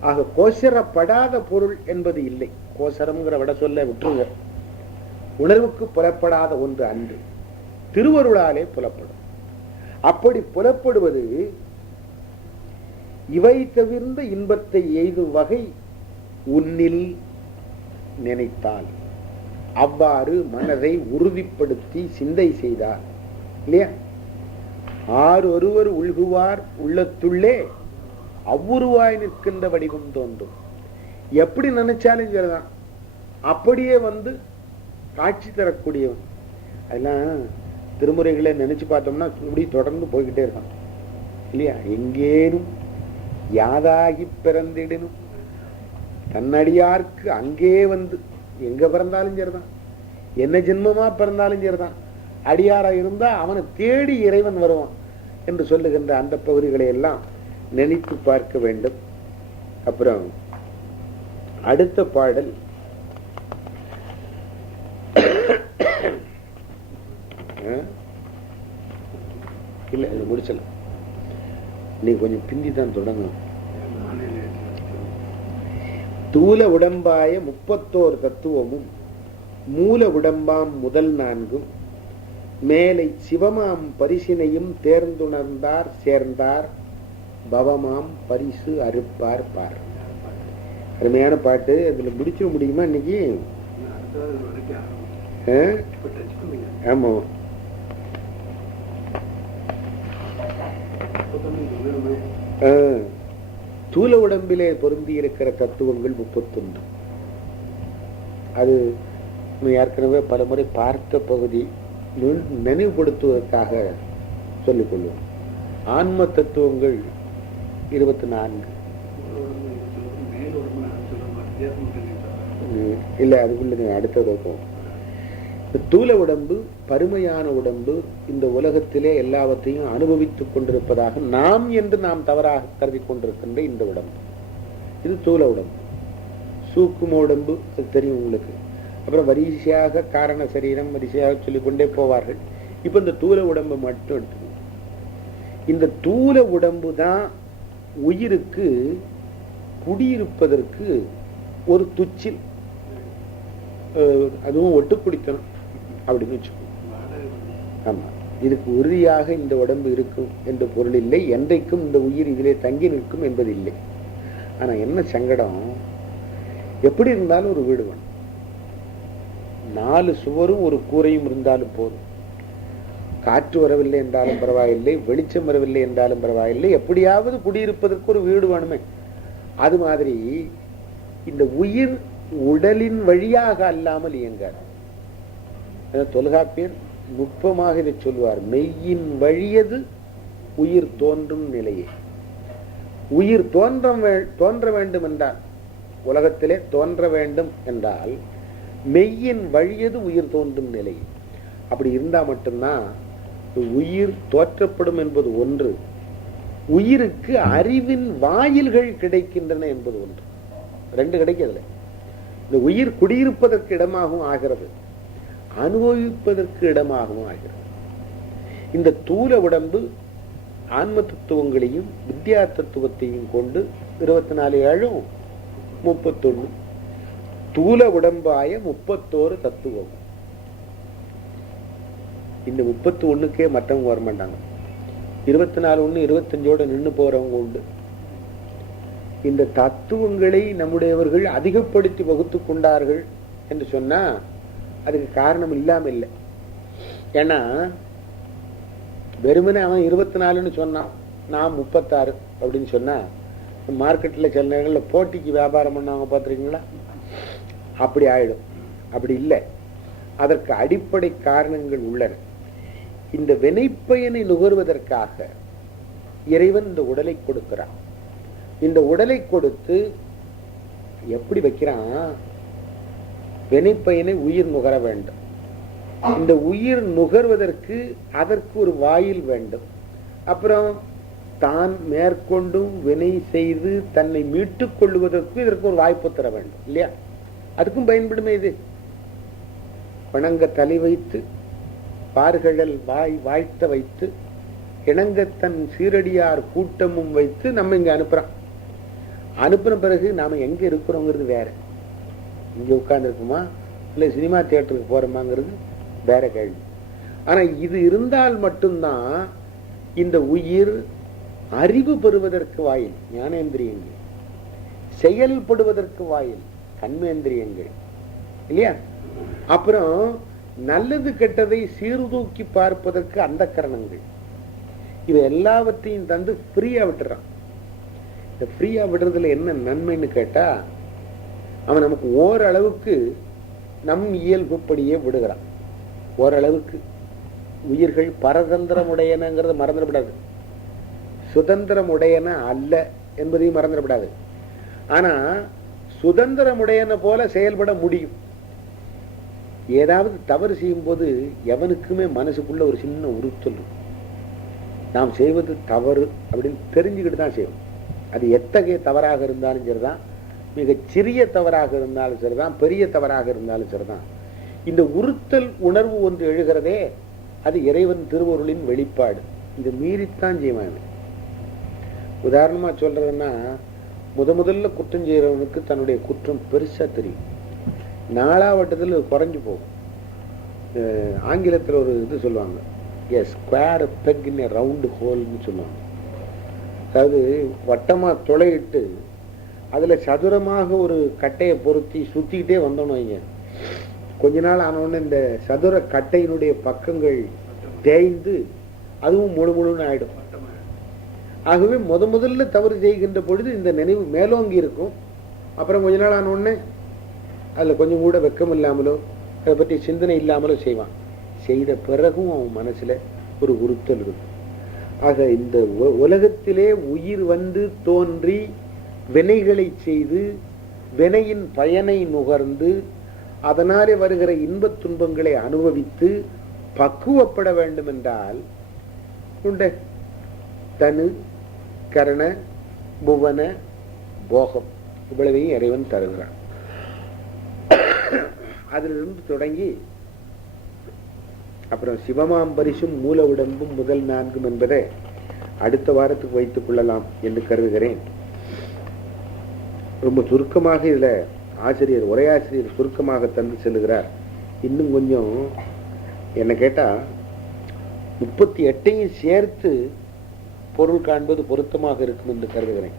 ஆக கோசரப்படாத பொருள் என்பது இல்லை. கோசரம்ங்கிற விட சொல்ல விட்டுருங்க. உணர்வுக்கு புலப்படாத ஒன்று அன்று திருவருளாலே புலப்படும். அப்படி புலப்படுவது இவை தவிர்ந்த இன்பத்தை எய்தும் வகை உன்னில் நினைத்தால், அவ்வாறு மனதை உறுதிப்படுத்தி சிந்தை செய்தார் இல்லையா? ஆறு ஒருவர் உள்குவார் உள்ளத்துள்ளே அவ்வுருவாய் நிற்கின்ற வடிவம் தோன்றும். எப்படி நினைச்சாலும் சரிதான், அப்படியே வந்து காட்சி தரக்கூடியவன். அதெல்லாம் திருமுறைகளை நினைச்சு பார்த்தோம்னா இப்படி தொடர்ந்து போய்கிட்டே இருக்கான் இல்லையா? எங்கேனும் யாதாகி பிறந்திடனும் தன்னடியார்க்கு அங்கே வந்து, எங்க பிறந்தாலும் சரிதான், என்ன ஜென்மமா பிறந்தாலும் சரிதான், அடியாரா இருந்தா அவனை தேடி இறைவன் வருவான் என்று சொல்லுகின்ற அந்த பகுதிகளை எல்லாம் நினைத்து பார்க்க வேண்டும். அப்புறம் அடுத்த பாடல் இல்ல, இது முடிச்சல, நீ கொஞ்சம் பிந்தி தான் தொடங்கணும். தூல உடம்பாய 31 தத்துவமும் மூல உடம்பாம் முதல் 4 மேலை சிவமாம் பரிசினையும் தேர்ந்துணர்ந்தார் சேர்ந்தார் பவமாம் பரிசு அறுப்பார் பார். அருமையான பாட்டு. அதுல முடிச்சிட முடியுமா இன்னைக்கு? ஆமா, தூல உடம்பிலே பொருந்தி இருக்கிற தத்துவங்கள் 31. அது ஏற்கனவே பல முறை பார்த்த பகுதி, நினைவுபடுத்துவதற்காக சொல்லிக் கொள்வோம். ஆன்ம தத்துவங்கள் 24. இல்ல, அதுக்குள்ள அடுத்தது. தூல உடம்பு பருமையான உடம்பு, இந்த உலகத்திலே எல்லாவற்றையும் அனுபவித்துக் கொண்டிருப்பதாக நாம் என்று நாம் தவறாக கருதி கொண்டிருக்கின்ற இந்த உடம்பு, இது தூல உடம்பு. சூக்கும உடம்பு அது தெரியும் உங்களுக்கு. அப்புறம் வரிசையாக காரண சரீரம் வரிசையாக சொல்லிக்கொண்டே போவார்கள். இப்ப இந்த தூல உடம்பு மட்டும் எடுத்துக்கணும். இந்த தூல உடம்பு தான் உயிருக்கு குடியிருப்பதற்கு ஒரு துச்சில், அதுவும் ஒட்டு குடித்தனம் அப்படின்னு வச்சுக்கோங்க. ஆமா, இதுக்கு உறுதியாக இந்த உடம்பு இருக்கும் என்ற பொருள் இல்லை. என்றைக்கும் இந்த உயிர் இதிலே தங்கி நிற்கும் என்பது இல்லை. ஆனா என்ன சங்கடம், எப்படி இருந்தாலும் ஒரு வீடு வேணும். 4 சுவரும் ஒரு கூரையும் இருந்தாலும் போதும். காற்று வரவில்லை என்றாலும் பரவாயில்லை, வெளிச்சம் வரவில்லை என்றாலும் பரவாயில்லை, எப்படியாவது குடியிருப்பதற்கு ஒரு வீடு வேணுமே. அது மாதிரி இந்த உயிர் உடலின் வழியாக அல்லாமல் இயங்காது. தொல்காப்பியர் நுட்பமாக இதை சொல்வார். மெய்யின் வழியது உயிர் தோன்றும் நிலையே. உயிர் தோன்ற வேண்டும் என்றால், உலகத்திலே தோன்ற வேண்டும் என்றால் மெய்யின் வழியது உயிர் தோன்றும் நிலையே. அப்படி இருந்தா மட்டும்தான் உயிர் தோற்றப்படும் என்பது ஒன்று, உயிருக்கு அறிவின் வாயில்கள் கிடைக்கின்றன என்பது ஒன்று. ரெண்டு கிடைக்கிறதுல. இந்த உயிர் குடியிருப்பதற்கு இடமாகவும் ஆகிறது, அனுபவிப்பதற்கு இடமாகவும் ஆகிறது. இந்த தூல உடம்பு ஆன்ம தத்துவங்களையும் வித்யா தத்துவத்தையும் கொண்டு 24 31 தூல உடம்பாய 31 தத்துவம். இந்த 31க்கே மற்றவங்க வரமாட்டாங்க. 24 1 25 நின்று போறவங்க உண்டு. இந்த தத்துவங்களை நம்முடையவர்கள் அதிகப்படுத்தி வகுத்து கொண்டார்கள் என்று சொன்னா அதுக்கு காரணம் இல்லாம இல்லை. ஏன்னா வெறுமனே அவன் 24ன்னு சொன்னான், நான் 36 அப்படின்னு சொன்னா மார்க்கெட்ல சில நேரங்களில் போட்டிக்கு வியாபாரம் பண்ணவங்க பார்த்துருக்கீங்களா? அப்படி ஆயிடும். அப்படி இல்லை. அதற்கு அடிப்படை காரணங்கள் உள்ளன. இந்த வினைப்பயனை நுகர்வதற்காக இறைவன் இந்த உடலை கொடுக்கிறான். இந்த உடலை கொடுத்து எப்படி வைக்கிறான்? வினைப்பயனை உயிர் நுகர வேண்டும். இந்த உயிர் நுகர்வதற்கு அதற்கு ஒரு வாயில் வேண்டும். அப்புறம் தான் மேற்கொண்டும் வினை செய்து தன்னை மீட்டுக் கொள்வதற்கு இதற்கு ஒரு வாய்ப்பு தர வேண்டும் இல்லையா? அதுக்கும் பயன்படுமே. இது வணங்க தலை வைத்து பார்கழல் வாய்த்த வைத்து இணங்கத்தன் சீரடியார் கூட்டமும் வைத்து நம்ம இங்க அனுப்புறான். அனுப்புன பிறகு நாம எங்க இருக்கிறோங்கிறது வேற. இங்க உட்கார்ந்து இருக்குமா இல்ல சினிமா தியேட்டருக்கு போறோமாங்கிறது வேற கேள்வி. ஆனா இது இருந்தால் மட்டும்தான் இந்த உயிர் அறிவு பெறுவதற்கு வாயில் ஞானேந்திரியங்கள், செயல்படுவதற்கு வாயில் கண்மேந்திரியங்கள் இல்லையா? அப்புறம் நல்லது கெட்டதை சீர்தூக்கி பார்ப்பதற்கு அந்த கரணங்கள். இது எல்லாவற்றையும் தந்து ஃப்ரீயா விட்டுறான். இந்த ஃப்ரீயா விடுறதுல என்ன நன்மைன்னு கேட்டா, அவன் நமக்கு ஓரளவுக்கு நம் இயல்புப்படியே விடுகிறான். ஓரளவுக்கு உயிர்கள் பரதந்திரமுடையனங்கிறத மறந்துடப்படாது, சுதந்திரமுடையன அல்ல என்பதையும் மறந்துடப்படாது. ஆனா சுதந்திரமுடையன போல செயல்பட முடியும். ஏதாவது தவறு செய்யும் போது எவனுக்குமே மனசுக்குள்ள ஒரு சின்ன உறுத்தல், நாம் செய்வது தவறு அப்படின்னு தெரிஞ்சுக்கிட்டு தான் செய்வோம். அது எத்தகைய தவறாக இருந்தாலும் சரிதான், மிக சிறிய தவறாக இருந்தாலும் சரிதான், பெரிய தவறாக இருந்தாலும் சரிதான். இந்த உறுத்தல் உணர்வு ஒன்று எழுகிறதே, அது இறைவன் திருவருளின் வெளிப்பாடு. இது மீறித்தான் செய்வாங்க. உதாரணமா சொல்றதுன்னா, முதல்ல குற்றம் செய்யறவனுக்கு தன்னுடைய குற்றம் பெருசா தெரியும். நாளாவட்டத்தில் குறைஞ்சு போகும். ஆங்கிலத்தில் ஒரு இது சொல்லுவாங்க, ஸ்கொயர் பெக் இன் எ ரவுண்ட் ஹோல்னு சொல்லுவாங்க. அதாவது வட்டமா துளையிட்டு அதுல சதுரமாக ஒரு கட்டையை பொருத்தி சுத்திக்கிட்டே வந்தோன்னு வைங்க, கொஞ்ச நாள் ஆனோடனே இந்த சதுர கட்டையினுடைய பக்கங்கள் தேய்ந்து அதுவும் முழுன்னு ஆயிடும். ஆகவே முதல்ல தவறு செய்கின்ற பொழுது இந்த நினைவு மேலோங்கி இருக்கும். அப்புறம் கொஞ்ச நாள் ஆனோடனே அதுல கொஞ்சம் கூட வெக்கம் இல்லாமலோ அதை பற்றி சிந்தனை இல்லாமலோ செய்வான். செய்த பிறகும் அவன் மனசுல ஒரு உறுத்தல் இருக்கும். ஆக இந்த உலகத்திலே உயிர் வந்து தோன்றி வினைகளை செய்து வினையின் பயனை நுகர்ந்து அதனாலே வருகிற இன்பத் துன்பங்களை அனுபவித்து பக்குவப்பட வேண்டும் என்றால் உண்ட தனு கரண புவன போகம் இவ்வளவையும் இறைவன் தருகிறான். அதிலிருந்து தொடங்கி அப்புறம் சிவமாம் பரிசும் மூல உடம்பும் முதல் 4 என்பதை அடுத்த வாரத்துக்கு வைத்துக் கொள்ளலாம் என்று கருதுகிறேன். ரொம்ப சுருக்கமாக இதுல ஆசிரியர் உரையாசிரியர் சுருக்கமாக தந்து செல்லுகிறார். இன்னும் கொஞ்சம் என்ன கேட்டா 38ஐயும் சேர்த்து பொருள் காண்பது பொருத்தமாக இருக்கும் என்று கருதுகிறேன்.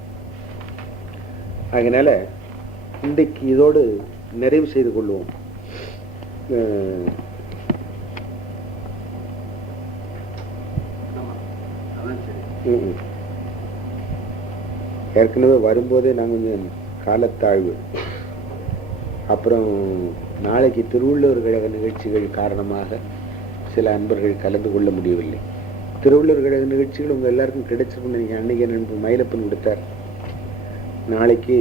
அதனால இன்றைக்கு இதோடு நிறைவு செய்து கொள்வோம். ஏற்கனவே வரும்போதே நான் கொஞ்சம் காலத்தாழ்வு. அப்புறம் நாளைக்கு திருவள்ளுவர் கழக நிகழ்ச்சிகள் காரணமாக சில அன்பர்கள் கலந்து கொள்ள முடியவில்லை. திருவள்ளுவர் கழக நிகழ்ச்சிகள் உங்கள் எல்லாருக்கும் கிடைச்சிருக்குன்னு நினைக்கிறேன். அன்னைக்கு நண்பர் மயிலப்பன் கொடுத்தார். நாளைக்கு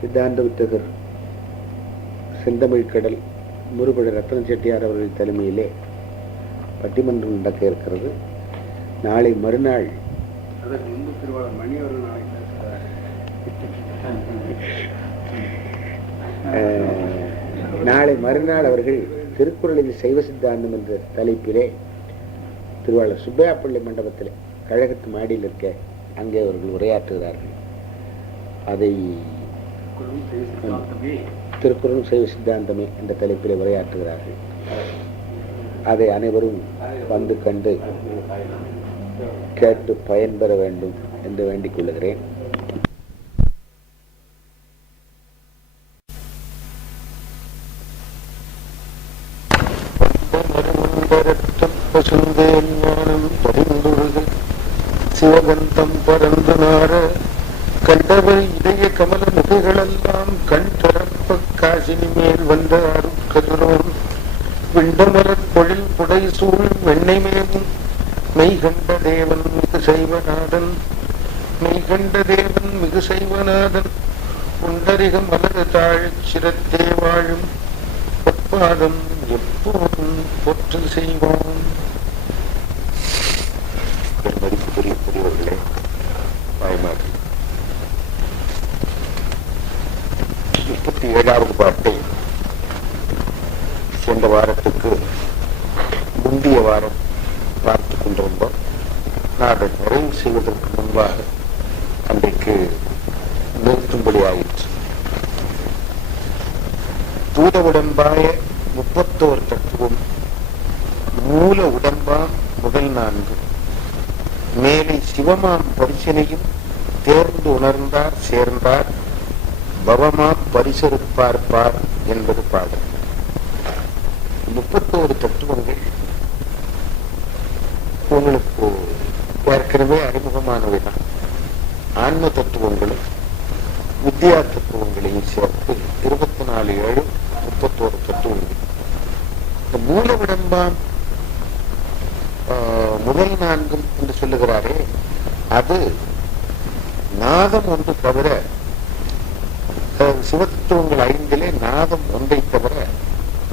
சித்தாந்த வித்தகர் செந்தமிழ் கடல் முருகட ரத்ன செட்டியார் அவர்கள் தலைமையிலே பட்டிமன்றம் நடக்க இருக்கிறது. நாளை மறுநாள் அதற்கு முன்பு திருவாளர் மணி அவர்கள் நாளை மறுநாள் அவர்கள் திருக்குறளில் சைவ சித்தாந்தம் என்ற தலைப்பிலே திருவாளர் சுப்பையா பிள்ளை மண்டபத்தில் கழகத்து மாடியில் இருக்க அங்கே அவர்கள் உரையாற்றுகிறார்கள். அதை திருக்குறளும் சைவ சித்தாந்தமே என்ற தலைப்பிலே உரையாற்றுகிறார்கள். அதை அனைவரும் வந்து கண்டு கேட்டு பயன்பெற வேண்டும் என்று வேண்டிக் கொள்கிறேன். சிவகந்தம் பரந்து நார கண்டவர் இதய கமல முகைகளெல்லாம் கண் திறப்ப காசினி மேல் வந்த அருட்கதிரோன் விண்டமலர் பொழில் புடை சூழ் வெண்ணைமேவும் மெய்கண்ட தேவன் மிகு சைவநாதன் மெய்கண்ட தேவன் மிகு சைவநாதன் குண்டரிக மலர் தாழ் சிரத்தே வாழும் பொற்பாதம் எப்போதும் பொற்று செய்வோம். மதிப்புக்குரிய பெரியவர்களே, வாய்மாறு 37வது பாட்டை சென்ற வாரத்துக்கு முந்தைய வாரம் பார்த்து கொண்டிருந்தோம். நான் அதை நிறைவு செய்வதற்கு முன்பாக அன்றைக்கு நிறுத்தும்படி ஆயிற்று. பூத உடம்பாய 31 தத்துவம், மூல உடம்பாம் முதல் 4, மேலே சிவமாம் பரிசனையும் தேர்ந்து உணர்ந்தார் சேர்ந்தார் பவமாம் பரிசருப்பார்ப்பார் என்பது பாடல். 31 தத்துவங்கள் உங்களுக்கு ஏற்கனவே அறிமுகமானவைதான். ஆன்ம தத்துவங்களும் வித்யா தத்துவங்களையும் சேர்த்து 24, 7, 31 தத்துவங்கள். இந்த மூல விடம்பாம் முதல் 4 என்று சொல்லுகிறாரே, அது நாதம் ஒன்று தவிர, சிவத்தத்துவங்கள் 5 நாதம் ஒன்றை தவிர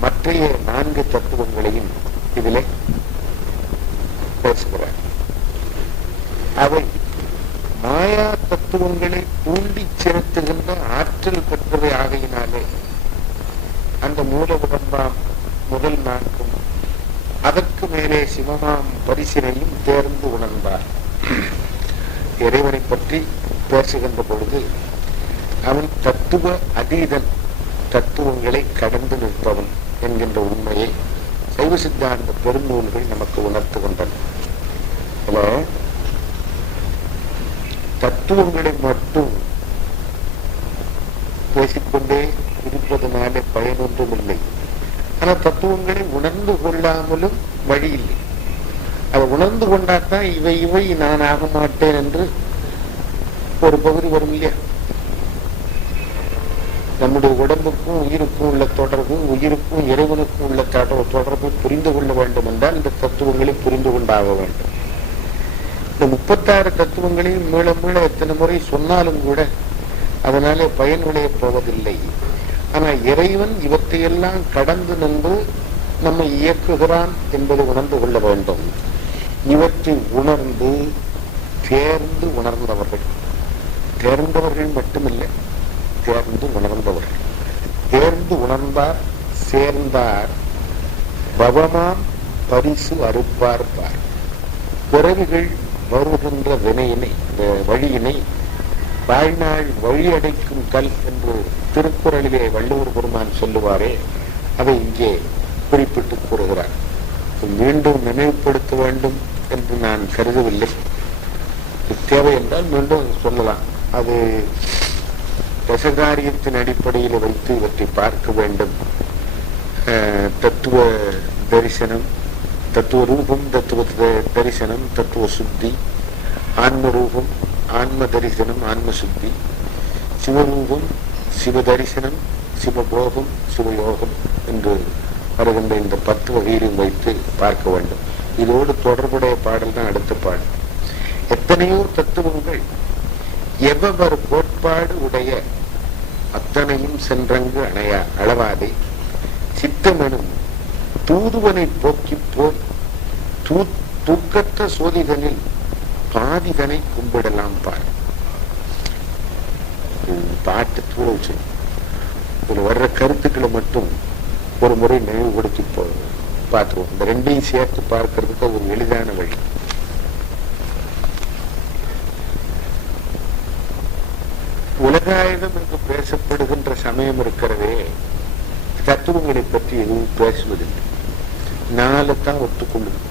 மற்றைய 4 தத்துவங்களையும் இதிலே பேசுகிறார். அவை மாயா தத்துவங்களை தூண்டி செலுத்துகின்ற ஆற்றல் பெற்றவை ஆகையினாலே அந்த மூல உடம்பாம் முதல் 4 அதற்கு மேலே சிவமாம் பரிசினையும் தேர்ந்து உணர்ந்தார். இறைவனை பற்றி பேசுகின்ற பொழுது அவன் தத்துவ அதீதன், தத்துவங்களை கடந்து நிற்பவன் என்கின்ற உண்மையை சைவ சித்தாந்த பெருநூல்கள் நமக்கு உணர்த்துகின்றன. தத்துவங்களை மட்டும் பேசிக்கொண்டே இருப்பதனாலே பயனொன்றும் இல்லை. ஆனால் தத்துவங்களை உணர்ந்து கொள்ளாமலும் வழி இல்லை. அதை உணர்ந்து கொண்டாத்தான் இவை நான் ஆக மாட்டேன் என்று ஒரு பகுதி வரும் இல்லையா? நம்முடைய உடம்புக்கும் உயிருக்கும் உள்ள தொடர்பு, உயிருக்கும் இறைவனுக்கும் உள்ள தொடர்பு புரிந்து கொள்ள வேண்டும் என்றால் இந்த தத்துவங்களை புரிந்து கொண்டாக வேண்டும். இந்த 36 தத்துவங்களையும் மீள மீள எத்தனை முறை சொன்னாலும் கூட அதனாலே பயன் விளையப் போவதில்லை. ஆனால் இறைவன் இவற்றையெல்லாம் கடந்து நின்று நம்மை இயக்குகிறான் என்பதை உணர்ந்து கொள்ள வேண்டும். இவற்றை உணர்ந்து தேர்ந்து உணர்ந்தவர்கள், தேர்ந்தவர்கள் மட்டுமில்லை, தேர்ந்து உணர்ந்தவர்கள். தேர்ந்து உணர்ந்தார் சேர்ந்தார் பவமாம் பரிசு அறுப்பார்ப்பார். பிறவிகள் வருகின்ற வினையினை, வழியினை வாழ்நாள் வழி அடைக்கும் கல் என்று திருக்குறளிலே வள்ளுவர் பெருமான் சொல்லுவாரே, அதை இங்கே குறிப்பிட்டு கூறுகிறார். மீண்டும் நினைவுபடுத்த வேண்டும் என்று நான் கருதவில்லை. தேவை என்றால் மீண்டும் சொல்லலாம். அது ரசகாரியத்தின் அடிப்படையில் வைத்து இவற்றை பார்க்க வேண்டும். தத்துவ தரிசனம், தத்துவ ரூபம், தத்துவ தரிசனம், தத்துவ சுத்தி, ஆன்ம ரூபம், ஆன்ம தரிசனம், ஆன்ம சுத்தி, சிவரூபம், சிவ தரிசனம், சிவபோகம், சிவயோகம் என்று வருகின்ற இந்த 10 வகையிலும் வைத்து பார்க்க வேண்டும். இதோடு தொடர்புடைய பாடல் தான் அடுத்த பாடல். எத்தனையோ தத்துவங்கள் எவர் கோட்பாடு உடைய அத்தனையும் சென்றங்கு அணையா அளவாதே சித்தமெனும் தூதுவனை போக்கி போல் தூக்கற்ற சோதிதனில் பாதிதனை கும்பிடலாம் பார். பாட்டு தூளச்சு இதுல வர்ற கருத்துக்களை மட்டும் ஒரு முறை நினைவுபடுத்தி பார்த்துருவோம். இந்த ரெண்டையும் சேர்த்து பார்க்கறதுக்கு ஒரு எளிதான வழி. உலகாயுதம் என்று பேசப்படுகின்ற சமயம் இருக்கிறதே, தத்துவங்களை பற்றி எதுவும் பேசுவதில்லை. 4 தான் ஒத்துக்கொள்ளுது.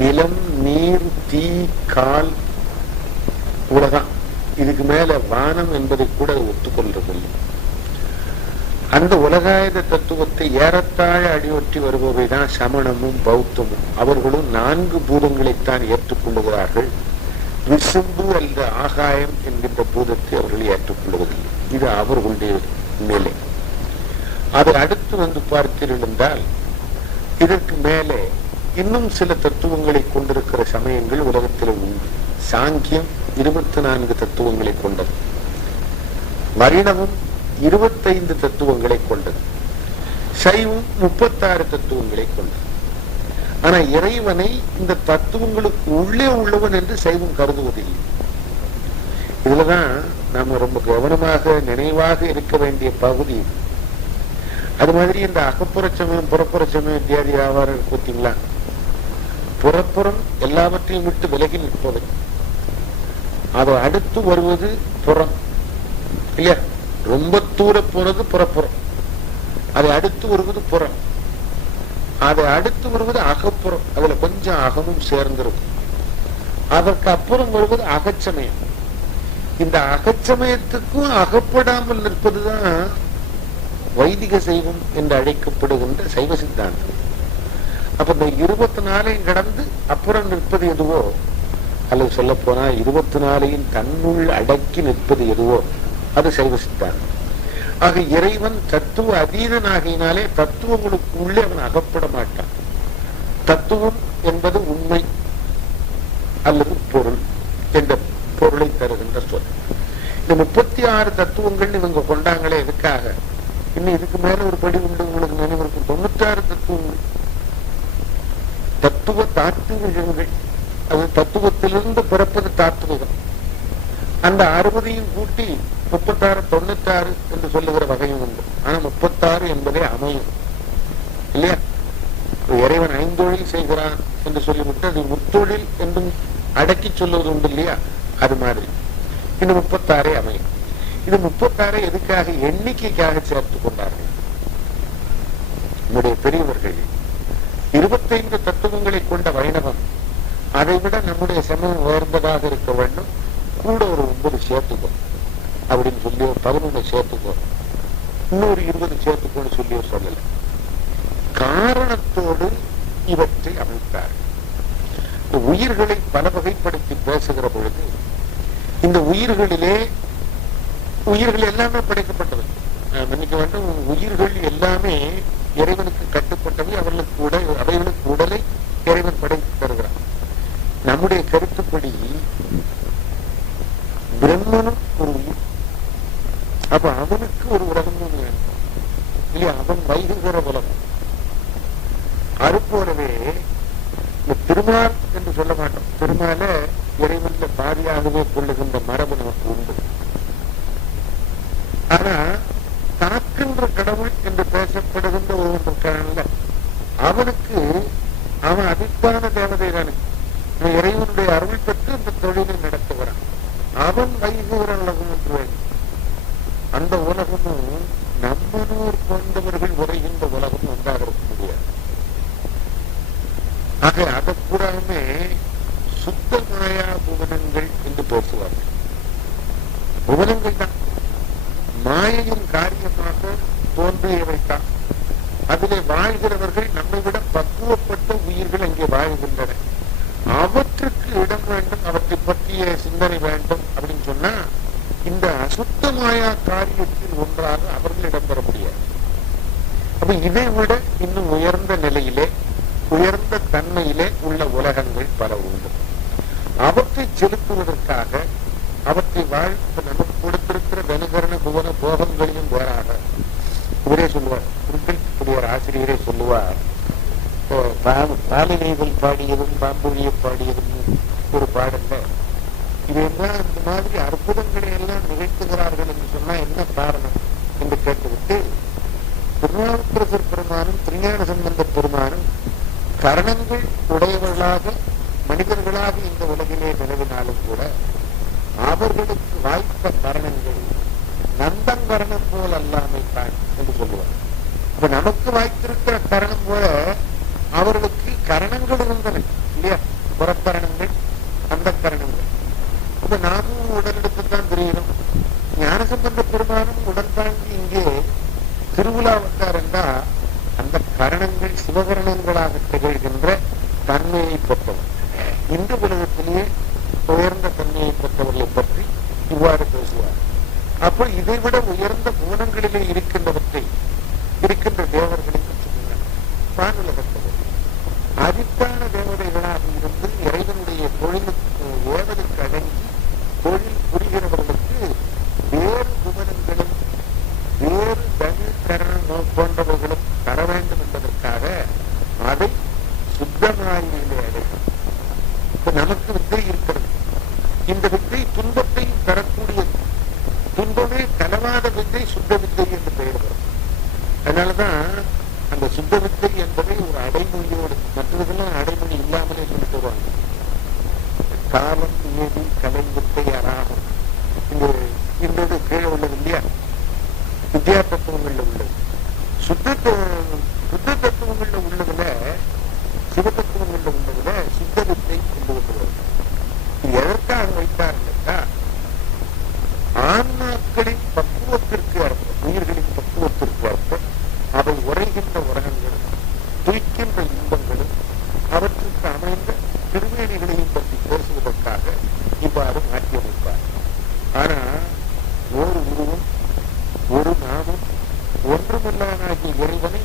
நிலம், நீர், தீ, கால், உலகம். இதுக்கு மேல வானம் என்பதை கூட ஒத்துக்கொள்றதில்லை. அந்த உலகாயுத தத்துவத்தை ஏறத்தாழ அடியொற்றி வருபவைதான் சமணமும் பௌத்தமும். அவர்களும் 4 பூதங்களைத்தான் ஏற்றுக்கொள்ளுகிறார்கள். விசும்பு அல்லது ஆகாயம் என்கின்ற பூதத்தை அவர்கள் ஏற்றுக்கொள்வதில்லை. இது அவர்களுடைய நிலை. அதை அடுத்து வந்து பார்த்தீர்கள், இதற்கு மேலே இன்னும் சில தத்துவங்களை கொண்டிருக்கிற சமயங்கள் உலகத்தில் உண்டு. சாங்கியம் 24 தத்துவங்களை கொண்டது. வைணவம் 25 தத்துவங்களை கொண்டது. சைவம் 36 தத்துவங்களை கொண்டது. ஆனா இறைவனை இந்த தத்துவங்களுக்கு உள்ளே உள்ளவன் என்று சைவம் கருதுவதில்லை. இதுலதான் நாம ரொம்ப கவனமாக நினைவாக இருக்க வேண்டிய பகுதி. அது மாதிரி இந்த அகப்புற சமயம் புறப்புற சமயம் இத்தியாதி வியாபாரம் பார்த்தீங்களா? புறப்புறம் எல்லாவற்றையும் விட்டு விலகி நிற்பது. அதை அடுத்து வருவது புறம் இல்லையா? ரொம்ப தூர போறது புறப்புறம், அதை அடுத்து வருவது புறம், அதை அடுத்து வருவது அகப்புறம், அதுல கொஞ்சம் அகமும் சேர்ந்திருக்கும். அதற்கு அப்புறம் வருவது அகச்சமயம். இந்த அகச்சமயத்துக்கும் அகப்படாமல் நிற்பதுதான் வைதிக சைவம் என்று அழைக்கப்படுகின்ற சைவ சித்தாந்தம். அப்ப இந்த 24 கடந்து அப்புறம் நிற்பது எதுவோ, அல்லது சொல்ல போனா 24 தன்னுள் அடக்கி நிற்பது எதுவோ அது சைவ சித்தாந்தம். ஆக இறைவன் தத்துவ அதீதனாகினாலே தத்துவங்களுக்கு உள்ளே அவன் அகப்பட மாட்டான். தத்துவம் என்பது உண்மை அல்லது பொருள் என்ற பொருளை தருகின்ற சொல். இந்த 36 தத்துவங்கள் இவங்க கொண்டாங்களே எதுக்காக? இன்னும் இதுக்கு மேல ஒரு படி உண்டு, உங்களுக்கு நினைவிருக்கும். 96 தத்துவங்கள் தத்துவ தாத்துவிகங்கள். அது தத்துவத்திலிருந்து பிறப்பது தாத்துவிகம். அந்த 60ஐயும் கூட்டி 36 96 என்று சொல்லுகிற வகையும் உண்டு. ஆனா 36 என்பதே அமையும் இல்லையா? இறைவன் 5 தொழில் செய்கிறான் என்று சொல்லிவிட்டு அது முத்தொழில் என்றும் அடக்கி சொல்லுவது உண்டு இல்லையா? அது மாதிரி இந்த 36 அமையும். இது 36 எதுக்காக? எண்ணிக்கைக்காக சேர்த்துக் கொண்டார்கள் நம்முடைய பெரியவர்கள். 25 தத்துவங்களை கொண்ட வைணவம் அதை விட நம்முடைய சமயம் உயர்ந்ததாக இருக்க வேண்டும், கூட ஒரு 9 சேர்த்துக்கோ அப்படின்னு சொல்லி 11 சேர்த்துக்கோ, இன்னொரு 20 சேர்த்துக்கோன்னு சொல்லியோ சொல்லல. காரணத்தோடு இவற்றை அமைத்தார். உயிர்களை பல வகைப்படுத்தி பேசுகிற பொழுது இந்த உயிர்களிலே உயிர்கள் எல்லாமே படைக்கப்பட்டது. மன்னிக்க வேண்டும், உயிர்கள் எல்லாமே இறைவனுக்கு கட்டுப்பட்டவை. அவைகளுக்கு உடலை இறைவன் படைத்து தருகிறான். நம்முடைய கருத்துப்படி பிரம்மனும் ஒரு உயிர். அப்ப அவனுக்கு ஒரு உலகம் வேணும் இல்லையா? அவன் வைகுகிற உலகம். அது போலவே இந்த திருமால் என்று சொல்ல மாட்டோம். திருமால இறைவன்ல பாதியாகவே கொள்ளுகின்ற மரபு நமக்கு உண்டு. ஆனா காக்கின்ற கடவுள் என்று பேசப்படுகின்ற ஒருவன் இருக்கான்ல, அவனுக்கு அவன் அதிப்பான தேவதை தானே. இறைவனுடைய அருள் பெற்று அந்த தொழிலை நடத்துகிறான். அவன் வைகுகிற உலகம் என்று வேண்டும். அந்த உலகமும் நம்மனூர் கொண்டவர்கள் உரைகின்ற உலகமும் ஒன்றாக இருக்க முடியாது. ஆக அதை கூடாமே சுத்த மாயா புவனங்கள் என்று பேசுவார்கள். புவனங்கள் தான் மாயையின் காரியமாக தோன்றியவைத்தான். அதிலே வாழ்கிறவர்கள் நம்மை விட பக்குவப்பட்ட உயிர்கள் அங்கே வாழ்கின்றன. அவற்றுக்கு அவற்றுக்கு இடம் வேண்டும், அவற்றை பற்றிய சிந்தனை வேண்டும் அப்படின்னு சொன்னா இந்த அசுத்தமாயா காரியத்தில் ஒன்றாக அவர்கள் இடம்பெற முடியாது. அப்ப இதை விட இன்னும் உயர்ந்த நிலையிலே, உயர்ந்த தன்மையிலே உள்ள உலகங்கள் பல உண்டு. அவற்றை செலுத்துவதற்காக அவற்றை வாழ்த்து நமக்கு கொடுத்திருக்கிற தனுகரண புவன போகங்களையும் வேறாக இவரே சொல்லுவார். குறிப்பிட்ட ஆசிரியரே சொல்லுவார், பாலினைகள் பாடியதும் பாம்பொழியை பாடியதும் ஒரு பாடல்ல இவையெல்லாம் இந்த மாதிரி அற்புதங்களை எல்லாம் நிகழ்த்துகிறார்கள் என்று சொன்னா என்ன காரணம் என்று கேட்டுவிட்டு, திருநாவுக்கரசர் பெருமானும் திருஞான சம்பந்த பெருமானும் கரணங்கள் உடையவர்களாக மனிதர்களாக இந்த உலகிலே நிலவினாலும் கூட அவர்களுக்கு வாய்த்த கரணங்கள் நந்தங்கரணம் போல் அல்லாமை தான் என்று சொல்லுவார். இப்ப நமக்கு வாய்த்திருக்கிற கரணம் போல அவர்களுக்கு கரணங்கள் இருந்தன இல்லையா? புறக்கரணங்கள், அந்த கரணங்கள். இப்ப நாமும் உடலெடுத்துத்தான் தெரியணும். ஞானசம்பந்த பெருமானும் உடல் தாண்டி இங்கே திருவிழா வந்தார் என்றால் அந்த கரணங்கள் சிவகரணங்களாக திகழ்கின்ற தன்மையை பெற்றவர். இந்த உலகத்திலேயே உயர்ந்த தன்மையை பெற்றவர்களை பற்றி இவ்வாறு பேசுவார். அப்போ இதைவிட உயர்ந்த குணங்களிலே இருக்கின்றவற்றை இருக்கின்ற தேவர்களை பற்றி பானுலகத்தவர் அதித்தான தேவதைகளாக இருந்து இறைவனுடைய தொழிலுக்கு ஏவதற்கு அடங்கி தொழில் புரிகிறவர்களுக்கு வேறு குணங்களும் வேறு தனி கரணம் போன்றவர்களும் தர வேண்டும் என்பதற்காக அதை சுத்தமாயிலே அடையும். இப்ப நமக்கு வித்தை இருக்கிறது. இந்த வித்தை துன்பத்தையும் தரக்கூடியது. துன்பமே கலவாத வித்தை சுத்த வித்தை என்று பெயர் வரும். அதனாலதான் அந்த சுத்த வித்தை என்பதை ஒரு அடைமொழியோடு, மற்றவர்களெல்லாம் அடைமொழி இல்லாமலே சொல்லிட்டு வருவாங்க. காலம் ஏதி கலை வித்தை அறாகும். இந்த கீழே உள்ளது இல்லையா? வித்யா தத்துவங்கள்ல உள்ளது. சுத்த தத்துவங்கள்ல உள்ளதுல, சிவதத்துவங்கள்ல உள்ளதுல சுத்த வித்தை கொண்டு வருவது. இது எதற்காக வைத்தார்களா? ஆன்மாக்களின் பக்குவத்திற்கு அர்த்தம், உயிர்களின் பக்குவத்திற்கு அர்த்தம். அவை உரைகின்ற உலகங்களும் துய்க்கின்ற இன்பங்களும் அவற்றுக்கு அமைந்த திருவேணிகளையும் பற்றி பேசுவதற்காக இவ்வாறு மாற்றியமைப்பார். ஆனா ஒரு உருவம், ஒரு நாமம், ஒன்றுமில்லானாகிய இறைவனை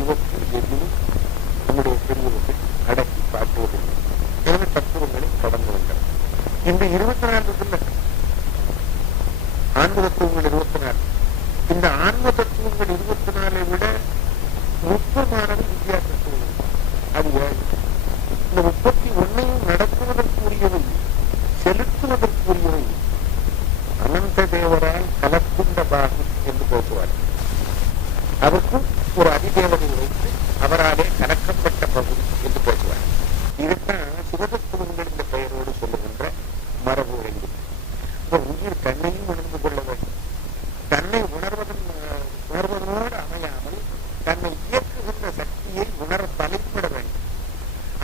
இவற்றில் எதிலும் நம்முடைய பெரியவர்கள் அடக்கி காட்டுவதில்லை. எனவே தத்துவங்களை கடந்து வந்தனர். இந்த 24 ஆன்ம தத்துவங்கள் 24. இந்த ஆன்ம தத்துவங்கள் 24 விட நுட்பமானது வித்யா தத்துவங்கள். அது இந்த 31 நடத்துவதற்குரியவை, செலுத்துவதற்குரியவை அனந்த தேவரால் கலக்குண்ட பாகம் என்று பேசுவார். அவருக்கும் ஒரு அதிதேவனை வைத்து அவராலே கலக்கப்பட்ட பகுதி என்று பேசுவார். இதுதான் சிவதத்துவங்கள் இந்த பெயரோடு சொல்லுகின்ற மரபு உரைந்து. உயிர் தன்னையும் உணர்ந்து கொள்ள வேண்டும். தன்னை உணர்வதோடு அமையாமல் தன்னை இயக்குகின்ற சக்தியை உணர தலைப்பட வேண்டும்.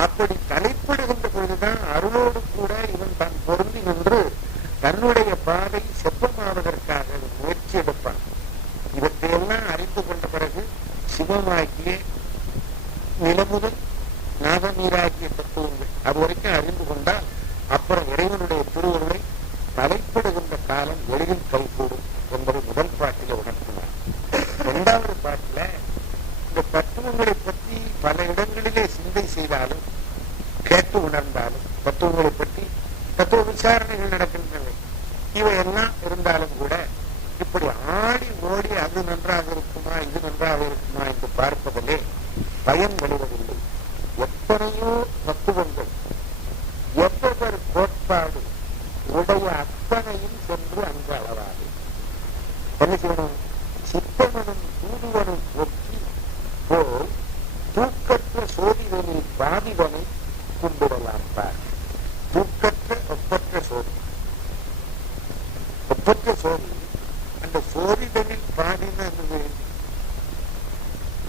அப்படி தலைப்படுகின்ற பொழுதுதான் அருளோடு கூட இவன் தான் பொருந்தி நின்று தன்னுடைய பாதை செப்பமாவதற்காக முயற்சி எடுப்பான். இவற்றையெல்லாம் அறிந்து கொண்ட பிறகு சிவமாகிய நிலமுதல் நாகநீராகிய தத்துவங்கள் அது வரைக்கும் அறிந்து கொண்டால் அப்புறம் இறைவனுடைய திருவருளை தலைப்படுகின்ற காலம் எளிதில் கைகூடும் என்பதை முதல் பாட்டில உணர்த்தினார். 2வது பாட்டில இந்த தத்துவங்களை பற்றி பல இடங்களிலே சிந்தை செய்தாலும் கேட்டு உணர்ந்தாலும் தத்துவங்களை பற்றி தத்துவ விசாரணைகள் நடக்கின்றன. இவையெல்லாம் இருந்தாலும் கூட இப்படி ஆடி ஓடி அது நன்றாக இருக்குமா இது நன்றாக இருக்குமா என்று பார்ப்பதிலே பயன் விளைவதில்லை. எத்தனையோ தத்துவங்கள் எவ்வொரு கோட்பாடு உடைய அத்தனையும் சென்று அங்கு அளவாது. என்ன செய்யணும்? சித்தமனும் தூதுவனும் ஒற்றி போல் தூக்கற்ற சோதிவனை பாதிவனை கும்பிடலாம் பார். தூக்கற்ற ஒப்பற்ற சோதி, ஒப்பற்ற சோதி. அந்த சோதிதனில் பாதினது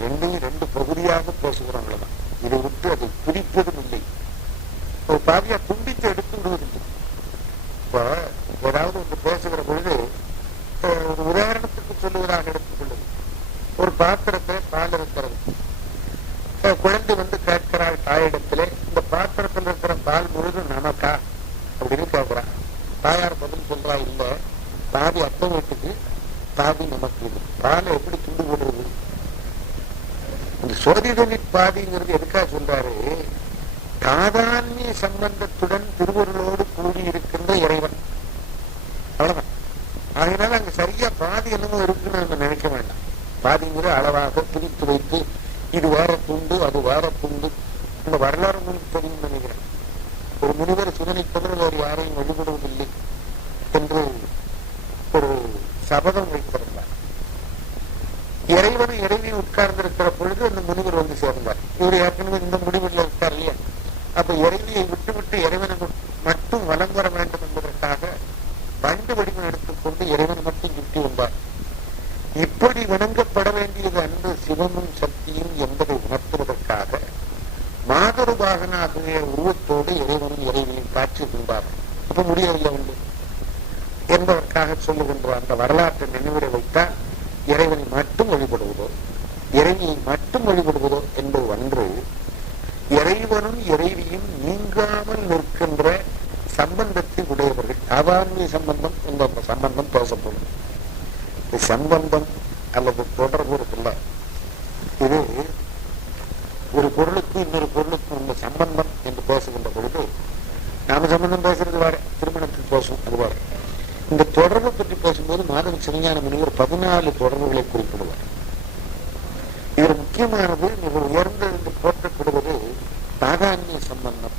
எண்ணையும் 2 பகுதியாக பேசுகிறோம். அவ்வளவுதான். இதை விட்டு அதை பிரிப்பதும் இல்லை. ஒரு பாதியா துண்டித்து எடுத்து விடுவதில்லை. இப்போ ஏதாவது ஒன்று பேசுகிற பொழுது ஒரு உதாரணத்துக்கு சொல்லுவதாக எடுத்துக்கொள்ளுது. ஒரு பாத்திரத்துல பால் இருக்கிறது. குழந்தை வந்து கேட்கிறாள் தாயிடத்திலே, இந்த பாத்திரத்தில் இருக்கிற பால் முழுதும் நமக்கா கேட்கிறான். தாயார் பதில் சொல்றா, இல்ல பாதி அப்ப வீட்டுக்கு பாதி நமக்கு. இது பாலை எப்படி துண்டு போடுறது? இந்த சோதிடனின் பாதிங்கிறது எதுக்காக சொல்றாரு? தாதான்மிய சம்பந்தத்துடன் திருவருளோடு கூடி இருக்கின்ற இறைவன், அவ்வளவுதான். அதனால அங்க சரியா பாதி என்னமோ இருக்குன்னு நம்ம நினைக்க வேண்டாம். பாதிங்கிற அளவாக பிரித்து வைத்து இது வேற துண்டு அது வேற துண்டு. இந்த வரலாறு உங்களுக்கு தெரியும் நினைக்கிறேன். ஒரு முனிவர் சிவனை தவிர வேறு யாரையும் வழிபடுவதில்லை என்று ஒரு சபதம் வைத்திருந்தார். இறைவனை இறைவி உட்கார்ந்திருக்கிற பொழுது அந்த முனிவர் வந்து சேர்ந்தார். இவர் ஏற்கனவே இந்த முடிவில் இருக்கார் இல்லையா? அப்ப இறைவியை விட்டுவிட்டு இறைவனை மட்டும் வலம் வர வேண்டும் என்பதற்காக வண்டு வடிவம் எடுத்துக்கொண்டு இறைவனை மட்டும் சுற்றி வந்தார். இப்படி வணங்கப்பட வேண்டியது அன்று சிவமும் சக்தியும் என்பதை உணர்த்துவதற்காக மாதருபாகனாகிய உருவத்தோடு இறைவனும் இறைவியும் காட்சி கொண்டார். இப்ப முடியவில்லை உண்டு என்பதற்காக சொல்லுகின்ற அந்த வரலாற்றை நினைவிட வைத்தால் இறைவனை மட்டும் வழிபடுவதோ இறைவியை மட்டும் வழிபடுவதோ என்பது ஒன்று. இறைவனும் இறைவியும் நீங்காமல் நிற்கின்ற சம்பந்தத்தை உடையவர்கள். சாதாரண சம்பந்தம் என்ற அந்த சம்பந்தம் பேசப்படும். சம்பந்தம் அல்லது தொடர்பு இருக்குல்ல, இது ஒரு பொருளுக்கு இன்னொரு பொருளுக்கு உள்ள சம்பந்தம் என்று பேசுகின்ற பொழுது நாம சம்பந்தம் பேசுறது வேற, திருமணத்தில் பேசும் அது வேற. இந்த தொடர்பை பற்றி பேசும்போது மாதவ சிவஞான முனிவர் 14 தொடர்புகளை குறிப்பிடுவார். இதில் முக்கியமானது மிக உயர்ந்த என்று போற்றப்படுவது தாதான்மிய சம்பந்தம்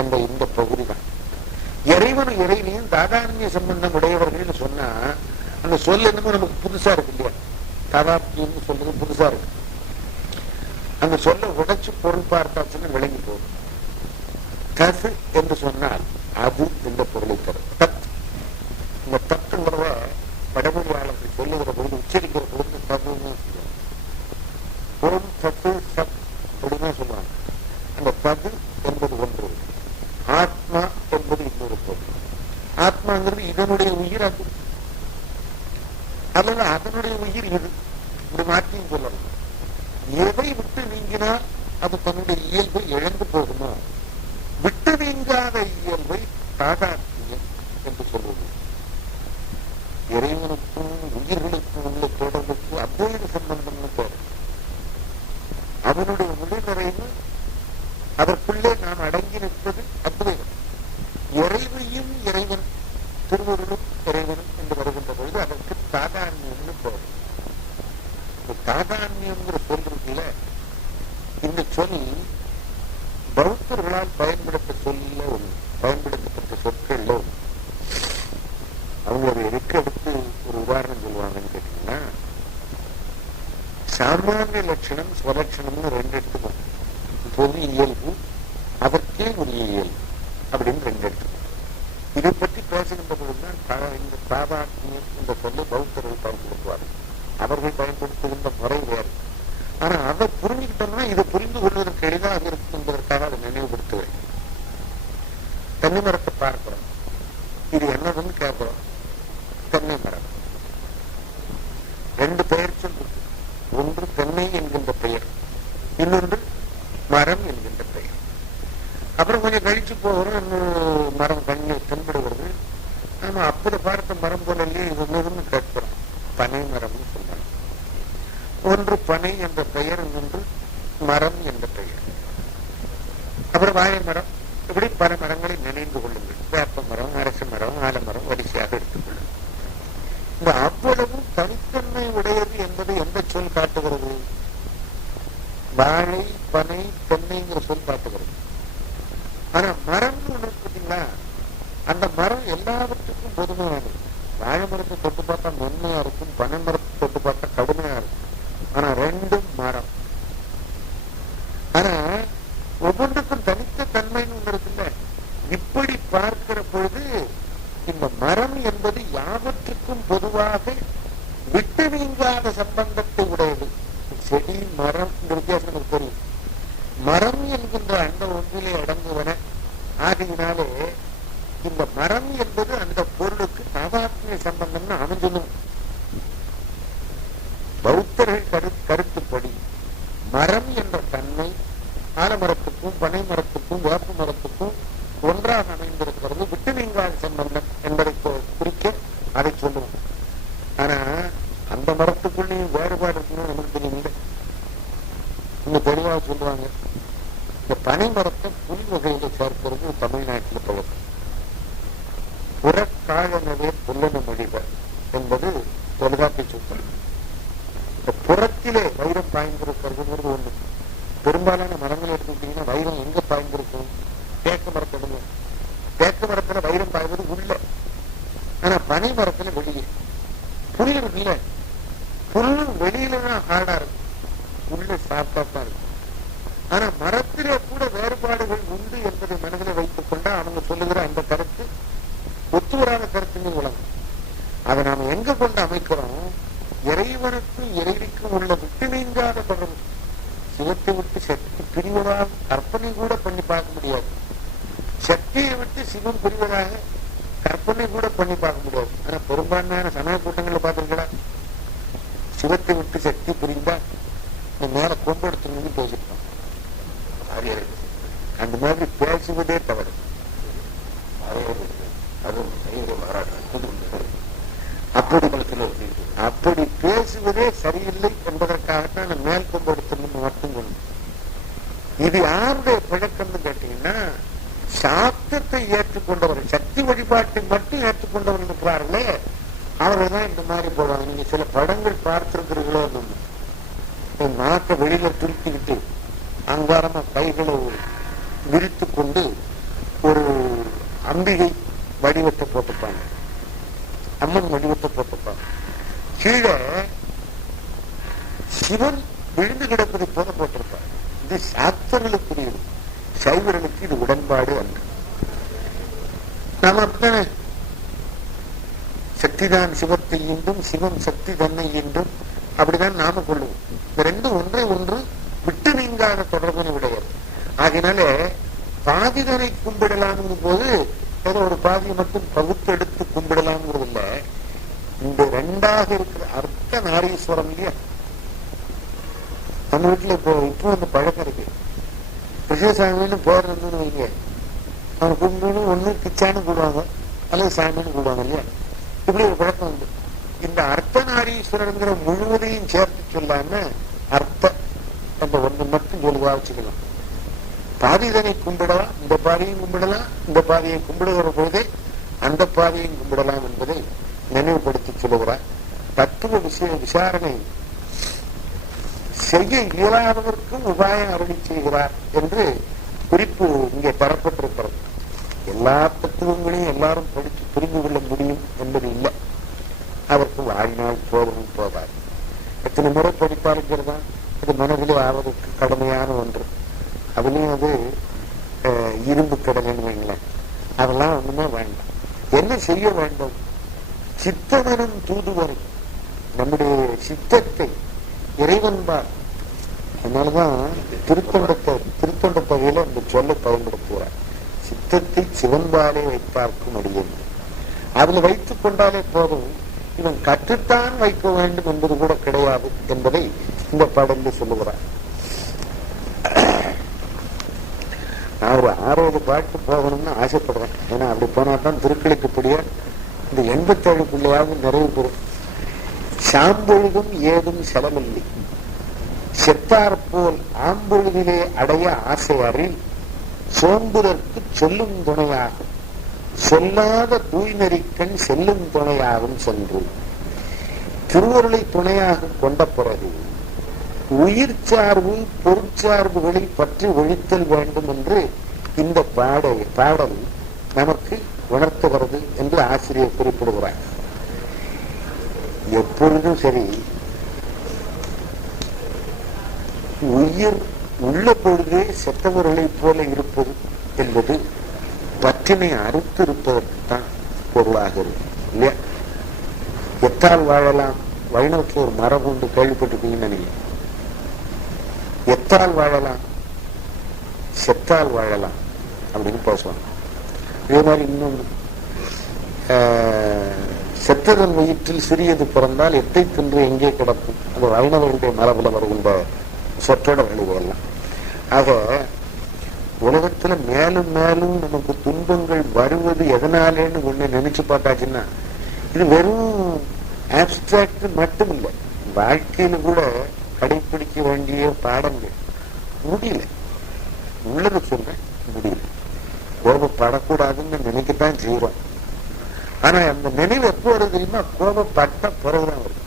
என்ற இந்த பகுதி தான். இறைவனும் இறைவியும் தாதான்மிய சம்பந்தம் உடையவர்கள் சொன்னா அந்த சொல் என்னமோ நமக்கு புதுசா இருக்கு இல்லையா? தாதாத்மியம் சொல்றது புதுசா இருக்கு. அந்த சொல்ல உடைச்சு பொருள் பார்த்தாச்சுன்னு விளங்கி போகும். தது என்று சொன்னால் அது என்ற பொருளை தரும். தத், இந்த தத்துங்கிறத வடமொழியாளர்கள் சொல்லுகிற பொழுது உச்சரிக்கிற பொழுது தத்துன்னு சொல்லுவாங்க. ஓம் தத்து சத் அப்படின்னு சொல்லுவாங்க. அந்த தது என்பது ஒன்று, ஆத்மா என்பது இன்னொரு பொருள். ஆத்மாங்கிறது இதனுடைய உயிர், அது அல்லது அதனுடைய உயிர் இது, இப்படி மாற்றியும் சொல்லலாம். எதை விட்டு நீங்கினால் அது தன்னுடைய இயல்பை இழந்து போகுமோ, விட்டு நீங்காத இயல்பை தாதாத்மியம் என்று சொல்வது. இறைவனுக்கும் உயிர்களுக்கும் உள்ள தொடர்புக்கு அத்வைத சம்பந்தம்னு பேர். அவனுடைய முழுநிறைவு அதற்குள்ளே நாம் அடங்கி நிற்பது அத்வைதம். இறைவையும் இறைவன், திருவருளும் இறைவனும் என்று வருகின்ற பொழுது அதற்கு தாதான்மியம்னு பேர். தாதான்மியம்ங்கிற சொல் இருக்குல்ல, இந்த சொல் பௌத்தர்களால் பயன்படுத்தப்பட்ட சொற்கள்ல ஒன்று. அவங்க ஒரு எதுக்கு எடுத்து ஒரு உதாரணம் சொல்லுவாங்கன்னு கேட்டீங்கன்னா, சாமானிய லட்சணம் ஸ்வலட்சணம்னு 2 எடுத்துக்கணும். பொது இயல்பு, அதற்கே உரிய இயல்பு அப்படின்னு 2 எடுத்துக்கணும். இதை பற்றி பேசுகின்ற பொழுதுதான் இந்த தாதாத்மியம் இந்த சொல்லை பௌத்தர்கள் பயன்படுத்துவார்கள். அவர்கள் பயன்படுத்துகின்ற முறை வேறு. ஆனா அதை புரிஞ்சுக்கிட்டோம்னா இதை புரிந்து கொள்வதற்கு எளிதாக இருக்கும் என்பதற்காக அதை நினைவுபடுத்துவேன். தென்னை மரத்தை பார்க்கிறோம், இது என்னதுன்னு கேட்கிறோம். தென்னை மரம் 2 பெயர் சொல்லு. ஒன்று தென்னை என்கின்ற பெயர், இன்னொன்று மரம் என்கின்ற பெயர். அப்புறம் கொஞ்சம் கழிச்சு போகிறோம், இன்னும் மரம் கண்ணி தென்படுகிறது. நாம அப்படி பார்த்த மரம் போலயே இது என்னதுன்னு கேட்கிறோம். பனை மரம்னு சொல்றாங்க. ஒன்று பனை என்ற பெயர், இன்னொன்று மரம் என்ற பெயர். அப்புறம் வாழை மரம், இப்படி பல மரங்களை நினைந்து கொள்ளுங்கள். வேப்ப மரம், அரச மரம், ஆலமரம் வரிசையாக எடுத்துக்கொள்ளுங்கள். இந்த அவ்வளவும் தனித்தன்மை உடையது என்பது எந்த சொல் காட்டுகிறது? வாழை, பனை, தென்னைங்கிற சொல் காட்டுகிறது. ஆனா மரம்னு ஒன்று பார்த்தீங்களா, அந்த மரம் எல்லாவற்றுக்கும் பொதுமையானது. வாழை மரத்தை தொட்டு பார்த்தா மென்மையா இருக்கும், பனை மரத்தை தொட்டு பார்த்தா கடுமையா இருக்கும். ஆனா 2ம் மரம். ஆனா ஒவ்வொன்றுக்கும் தனித்த தன்மைன்னு ஒன்று இருக்குல்ல. இப்படி பார்க்கிற பொழுது இந்த மரம் என்பது யாவற்றுக்கும் பொதுவாக விட்டு நீங்காத சம்பந்தத்தை உடையது. செடி மரம் வித்தியாசம் நமக்கு தெரியும். மரம் என்கின்ற அந்த ஒன்றிலே அடங்குவன ஆகினாலே இந்த மரம் என்பது அந்த பொருளுக்கு தாதாத்மிய சம்பந்தம்னு அமைஞ்சிடும். பௌத்தர்கள் கருத்துப்படி மரம் என்ற தன்மை ஆலமரத்துக்கும் பனை மரத்துக்கும் வேப்ப மரத்துக்கும் ஒன்றாக அமைந்திருக்கிறது, விட்டு ஆதிவாழ் சம்பந்தம் என்பதை குறிக்க அதை சொல்லுவோம். ஆனா அந்த மரத்துக்குள்ளேயும் வேறுபாடு இருக்குன்னு நமக்கு தெரியல. இன்னும் தெளிவாக சொல்லுவாங்க, இந்த பனை மரத்தை புலி வகையில சேர்க்கிறது தமிழ்நாட்டில் பழக்கம். புறக்காழனவே புல்லன மொழிவர் என்பது தொல்காப்பிய சூத்திரம். இந்த புறத்திலே வைரம் பாய்ந்திருக்கிறது ஒண்ணு. பெரும்பாலான மரங்கள் எடுத்துக்கிட்டீங்கன்னா வைரம் எங்க பாய்ந்திருக்கும்? தேக்க மரத்துல. தேக்க மரத்துல வைரம் பாய்வது உள்ள, ஆனா பனை மரத்துல வெளியே. புல் இருக்குல்ல, புல் வெளியிலதான் ஹார்டா இருக்கும், உள்ள சாஃப்டா தான் இருக்கும். ஆனா மரத்திலே கூட வேறுபாடுகள் உண்டு என்பதை மனதில் வைத்துக் கொண்டா அவங்க சொல்லுகிற அந்த கருத்து ஒத்து வராத கருத்துன்னு உலகம். அதை நாம எங்க கொண்டு அமைக்கிறோம்? இறைவனுக்கும் இறைவிக்கும் உள்ள விட்டு நீங்காத தொடர்பு. சிவத்தை விட்டு சக்தி பிரிவதாக கற்பனை கூட பண்ணி பார்க்க முடியாது. சக்தியை விட்டு சிவம் பிரிவதாக கற்பனை கூட பண்ணி பார்க்க முடியாது. ஆனா பெரும்பான்மையான சமய கூட்டங்களை பார்த்திருக்கா, சிவத்தை விட்டு சக்தி புரிந்தா இந்த மேல கொண்டு எடுத்துன்னு பேசிருப்பான். அந்த மாதிரி பேசுவதே தவறு. அப்படி பேசுவதே சரியில்லை என்பதற்காகத்தான் மேல் கொண்டு எடுத்துன்னு மட்டும் கொண்டு. இது யாருடைய பழக்கம்னு கேட்டீங்கன்னா, சாத்தத்தை ஏற்றுக்கொண்டவர்கள், சக்தி வழிபாட்டை மட்டும் ஏற்றுக்கொண்டவர்கள் இருக்கிறார்களே, அவர்கள் தான் இந்த மாதிரி போடுவாங்க. நீங்க சில படங்கள் பார்த்திருக்கிறீர்களோ, நாட்டை வெளியில துருத்திக்கிட்டு அங்காரமா கைகளை விரித்து கொண்டு ஒரு அம்பிகை வடிவத்தை போட்டுப்பாங்க, அம்மன் வடிவத்தை போட்டுப்பாங்க. கீழே சிவன் விழுந்து கிடப்பதை போல போட்டிருப்பாங்க. இது சாத்தர்களுக்குரியது, சைவர்களுக்கு இது உடன்பாடு அல்ல. நாம அப்படித்தானே, சக்திதான் சிவத்தை என்றும் சிவம் சக்தி தன்னை என்றும் அப்படிதான் நாம கொள்ளுவோம். இந்த ரெண்டும் ஒன்றை ஒன்று விட்டு நீங்காத தொடர்பு உடையது. ஆகினால பாதிதனை கும்பிடலாம் போது ஏதோ ஒரு பாதியை மட்டும் பகுத்தெடுத்து கும்பிடலாம்ங்கிறது இல்ல. இந்த ரெண்டாக இருக்கிற அர்த்த நாரீஸ்வரம் இல்லையா, நம்ம வீட்டுல இப்போ அந்த பழக்கம் இருக்கு. கிருஷ்ணசாமின்னு பேர் இருந்துன்னு வைங்க, அவன் கும்பிடு ஒண்ணு கிச்சான்னு கூடுவாங்க அல்லது சாமின்னு கூடுவாங்க இல்லையா, இப்படி ஒரு பழக்கம் உண்டு. இந்த அர்த்த நாரீஸ்வரங்கிற முழுவதையும் சேர்த்து சொல்லாம அர்த்த அந்த ஒண்ணு மட்டும் சொல்லுவா வச்சுக்கலாம். பாதிதனை கும்பிடலாம், இந்த பாதியையும் கும்பிடலாம், இந்த பாதியை கும்பிடுகிற பொழுதே அந்த பாதியையும் கும்பிடலாம் என்பதை நினைவுபடுத்தி சொல்லுகிறார். தத்துவ விசாரணை செய்ய இயலாதவர்க்கும் உபாயம் அருளி செய்கிறார் என்று குறிப்பு இங்கே தரப்பட்டிருக்கிறது. எல்லா தத்துவங்களையும் எல்லாரும் படித்து புரிந்து கொள்ள முடியும் என்பது இல்லை. அவருக்கு வாழ்நாள் போவதும் போவார். எத்தனை முறை படிப்பாருங்கிறதா அது மனதிலே ஆவதற்கு கடமையான ஒன்று. அதுலயும் அது இரும்பு கடலைன்னு வைங்களேன், அதெல்லாம் ஒண்ணுமே வேண்டாம். என்ன செய்ய வேண்டும்? சித்தவனும் தூதுவரும் நம்முடைய சித்தத்தை இறைவன்பார். அதனாலதான் திருத்தொண்ட பகுதியில அந்த சொல்லை பயன்படுத்துவார். சித்தத்தை சிவன்பாலே வைப்பார்க்கும் அடியும். அதுல வைத்துக் கொண்டாலே போதும், இவன் கற்றுத்தான் வைக்க வேண்டும் என்பது கூட கிடையாது என்பதை இந்த பாடலில் சொல்லுகிறார். நான் ஒரு 6வது பாட்டு போகணும்னு ஆசைப்படுறேன். ஏன்னா அப்படி போனாதான் திருக்களுக்குப்படியா இந்த 87க்குள்ளையாவது நிறைவு பெறும். சாம்பொழுதும் ஏதும் செலவில்லை, செத்தார் போல் ஆம்பொழுதிலே அடைய ஆசை அறில் சோம்புதற்கு சொல்லும் துணையாகும், சொல்லாத தூய்நெறிக்கண் செல்லும் துணையாகும் சென்று. திருவருளை துணையாக கொண்ட பிறகு உயிர் சார்பு பொருட்சார்புகளை பற்றி ஒழித்தல் வேண்டும் என்று இந்த பாடல் நமக்கு உணர்த்துகிறது என்று ஆசிரியர் குறிப்பிடுகிறார். எப்பொழுதும் சரி, உயிர் உள்ள பொழுதே செத்தவர்களை போல இருப்பது என்பது பற்றினை அறுத்து இருப்பதற்குத்தான் பொருளாக இருக்கு இல்லையா? எத்தால் வாழலாம், வைணவத்தில் ஒரு மரபு உண்டு, கேள்விப்பட்டிருக்கீங்கன்னு நினைக்கிறேன். எத்தால் வாழலாம், செத்தால் வாழலாம் அப்படின்னு பேசுவாங்க. இதே மாதிரி இன்னொன்று, செத்ததன் வயிற்றில் சிறியது பிறந்தால் எத்தை தின்று எங்கே கிடக்கும், அது வைணவர்களுடைய மரபுல வருகின்ற சொற்றொடர்கள் எல்லாம். ஆக உலகத்துல மேலும் மேலும் நமக்கு துன்பங்கள் வருவது எதனாலேன்னு ஒண்ணு நினைச்சு பார்த்தாச்சுன்னா, இது வெறும் ஆப்ஸ்ட்ராக்ட் மட்டும் இல்லை, வாழ்க்கையில கூட கடைபிடிக்க வேண்டிய பாடங்கள். முடியல, உள்ளது சொல்றேன், முடியல. கோபப்படக்கூடாதுன்னு நினைக்கத்தான் செய்யறோம். ஆனா அந்த நினைவு எப்போ வருது தெரியுமா? கோபப்பட்ட பிறகுதான் வருது.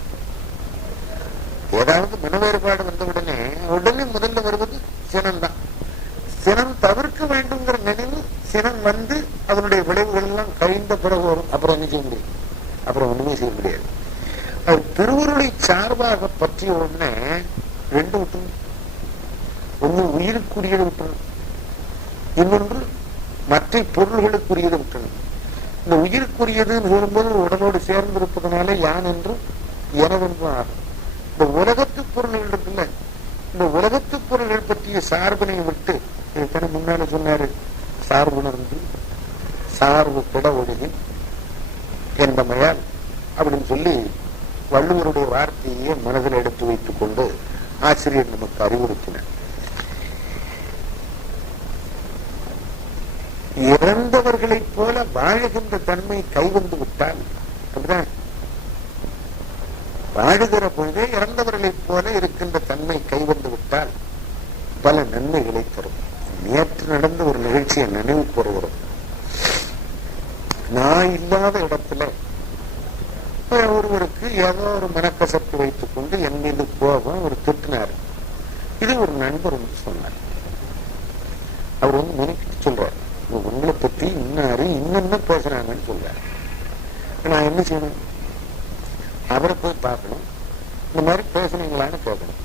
ஏதாவது மன வேறுபாடு வந்த உடனே முதல்ல வருவது சினம் தான். சினம் தவிர்க்க வேண்டுங்கிற நினைவு சினம் வந்து அதனுடைய விளைவுகள் எல்லாம் கழிந்த பிறகு வரும். அப்புறம் என்ன செய்ய முடியும்? அப்புறம் ஒண்ணுமே செய்ய முடியாது. அது திருவருளை சார்பாக பற்றிய உடனே ரெண்டு விட்டுணும். ஒண்ணு உயிருக்குரியதை விட்டுணும், இன்னொன்று மற்ற பொருள்களுக்குரியதை விட்டணும். இந்த உயிருக்குரியதுன்னு சொல்லும்போது உடலோடு சேர்ந்து இருப்பதனால யான் என்றும் எனவென்றும் ஆகும். இந்த உலகத்து பொருள்கள் இருக்குல்ல, இந்த உலகத்து பொருள்கள் பற்றிய சார்பினை விட்டு, இதுதானே முன்னால சொன்னாரு, சார்புணர்ந்து சார்பு பிட ஒழுகி என்பமையால் அப்படின்னு சொல்லி வள்ளுவருடைய வார்த்தையே மனதில் எடுத்து வைத்துக் கொண்டு ஆசிரியர் நமக்கு அறிவுறுத்தினார். இறந்தவர்களைப் போல வாழுகின்ற தன்மை கைவந்து விட்டால், அப்படிதான் வாழுகிற பொழுதே இறந்தவர்களைப் போல இருக்கின்ற தன்மை கைவந்து விட்டால் பல நன்மைகளை தரும். நேற்று நடந்த ஒரு நிகழ்ச்சியை நினைவு கூறுகிறோம். நான் இல்லாத இடத்துல ஒருவருக்கு ஏதோ ஒரு மனக்கசப்பு வைத்துக் கொண்டு என் மீது கோபம் ஒரு திட்டினார். இது ஒரு நண்பர் வந்து சொன்னார். அவர் வந்து நினைக்கிட்டு சொல்றாரு, உங்களை பத்தி இன்னாரு இன்னும் பேசுறாங்கன்னு சொல்றாரு. நான் என்ன செய்யணும்? அவரை போய் பார்க்கணும், இந்த மாதிரி பேசுனீங்களான்னு கேட்கணும்.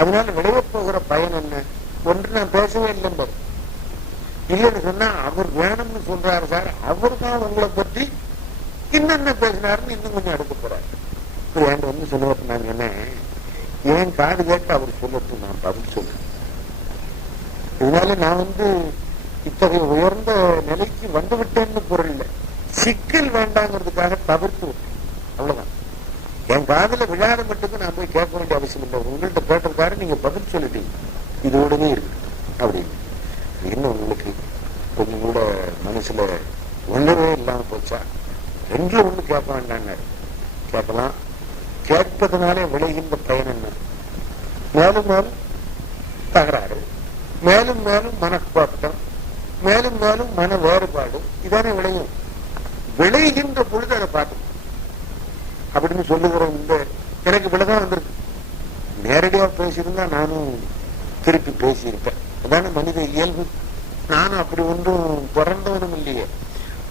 அதனால விளைய போகிற பயன் என்ன? ஒன்று நான் பேசவே இல்லைன்னு இல்லைன்னு சொன்னா அவர் வேணும்னு சொல்றாரு சார், அவர் தான் உங்களை பத்தி இன்னென்ன பேசினாருன்னு இன்னும் கொஞ்சம் எடுக்க போறாரு. என்கிட்ட வந்து சொல்லுவாரு, நாங்க என்ன ஏன் காது கேட்டு அவர் சொல்லட்டும், நான் பதில் சொல்றேன். இதனால நான் வந்து இத்தகைய உயர்ந்த நிலைக்கு வந்து விட்டேன்னு பொருள் இல்லை, சிக்கல் வேண்டாங்கிறதுக்காக தவிர்த்து விட்டேன், அவ்வளவுதான். என் காதுல விழாத மட்டுக்கு நான் போய் கேட்க வேண்டிய அவசியம் இல்லை. உங்கள்கிட்ட கேட்டிருக்காரு, நீங்க பதில் சொல்லிட்டீங்க, இதோடவே இருக்கு அப்படின்னு. இன்னும் உங்களுக்கு கொஞ்சம் கூட மனசுல ஒன்றவே இல்லாம போச்சா? ரெண்டுல ஒண்ணு கேட்க வேண்டாங்க, கேட்கலாம். கேட்பதனாலே விளைகின்ற பயன் என்ன? மேலும் மேலும் தகராறு, மேலும் மேலும் மனக்குழப்பம், மேலும் மேலும் மன வேறுபாடு, இதானே விளையும். விளைகின்ற பொழுது அதை பார்த்து அப்படின்னு சொல்லுகிறோம். இந்த எனக்கு இவ்வளவுதான் வந்திருக்கு. நேரடியா பேசியிருந்தா நானும் திருப்பி பேசியிருப்பேன். அதான மனித இயல்பு. நானும் அப்படி ஒன்றும் பிறந்தவனும் இல்லையே.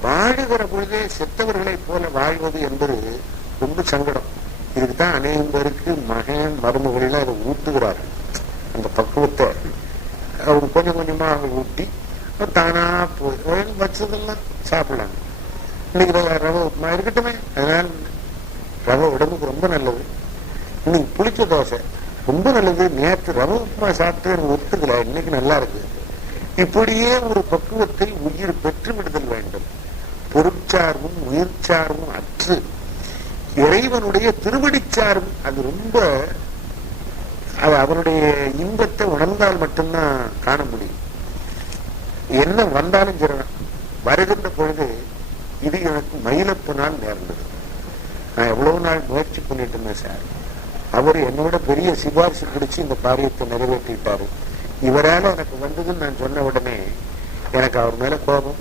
வாழுகிற பொழுதே செத்தவர்களை போல வாழ்வது என்பது ரொம்ப சங்கடம். இதுக்குதான் அநேகம் பேருக்கு மகன் மருமகள் அதை ஊட்டுகிறார்கள். அந்த பக்குவத்தை அவங்க கொஞ்சம் கொஞ்சமா அவங்க ஊட்டி தானா போய் வச்சதெல்லாம் சாப்பிடலாங்க. இன்னைக்கு ரவை உப்புமா இருக்கட்டுமே, அதனால ரவை உடம்புக்கு ரொம்ப நல்லது. இன்னைக்கு புளிச்ச தோசை ரொம்ப நல்லது, நேற்று ரவை உப்புமா சாப்பிட்டு எனக்கு ஒத்துக்கல, இன்னைக்கு நல்லா இருக்கு. இப்படியே ஒரு பக்குவத்தை உயிர் பெற்று விடுதல் வேண்டும். பொருட்சார்பும் உயிர் சார்பும் அற்று இறைவனுடைய திருவடிச்சார்பு, அது ரொம்ப அவனுடைய இன்பத்தை உணர்ந்தால் மட்டும்தான் காண முடியும். என்ன வந்தாலும் சரிதான். வருகின்ற பொழுது இது எனக்கு மயிலப்பு நாள் நேர்ந்தது. நான் எவ்வளவு நாள் முயற்சி பண்ணிட்டு இருந்தேன் சார், அவர் என்னோட பெரிய சிபாரிசு பிடிச்சு இந்த காரியத்தை நிறைவேற்றிட்டாரு, இவரால எனக்கு வந்ததுன்னு நான் சொன்ன உடனே எனக்கு அவர் மேல கோபம்,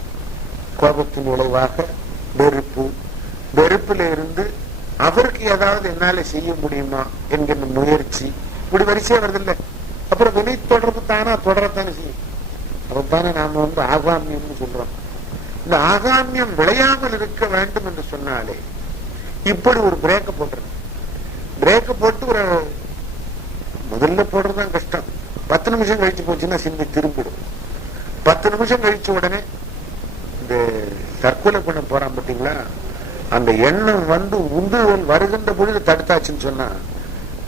கோபத்தின் விளைவாக வெறுப்பு, வெறுப்புல இருந்து அவருக்கு ஏதாவது என்னால செய்ய முடியுமா என்கிற முயற்சி, இப்படி வரிசையா வருதில்லை. அப்புறம் வினை தொடர்பு தானா தொடரத்தானே செய்யும். அதைத்தானே நாம வந்து ஆகாமியம்னு சொல்றோம். இந்த ஆகாமியம் விளையாமல் இருக்க வேண்டும் என்று சொன்னாலே இப்படி ஒரு பிரேக்க போட்டுருங்க. பிரேக்க போட்டு ஒரு முதல்ல போடுறதுதான் கஷ்டம். 10 நிமிஷம் கழிச்சு போச்சுன்னா சிந்தி திரும்பிடும். 10 நிமிஷம் கழிச்ச உடனே இந்த தற்கொலை பண்ண போறான் பார்த்தீங்களா, அந்த எண்ணம் வந்து உந்துதல் வருகின்ற பொழுது தடுத்தாச்சுன்னு சொன்னா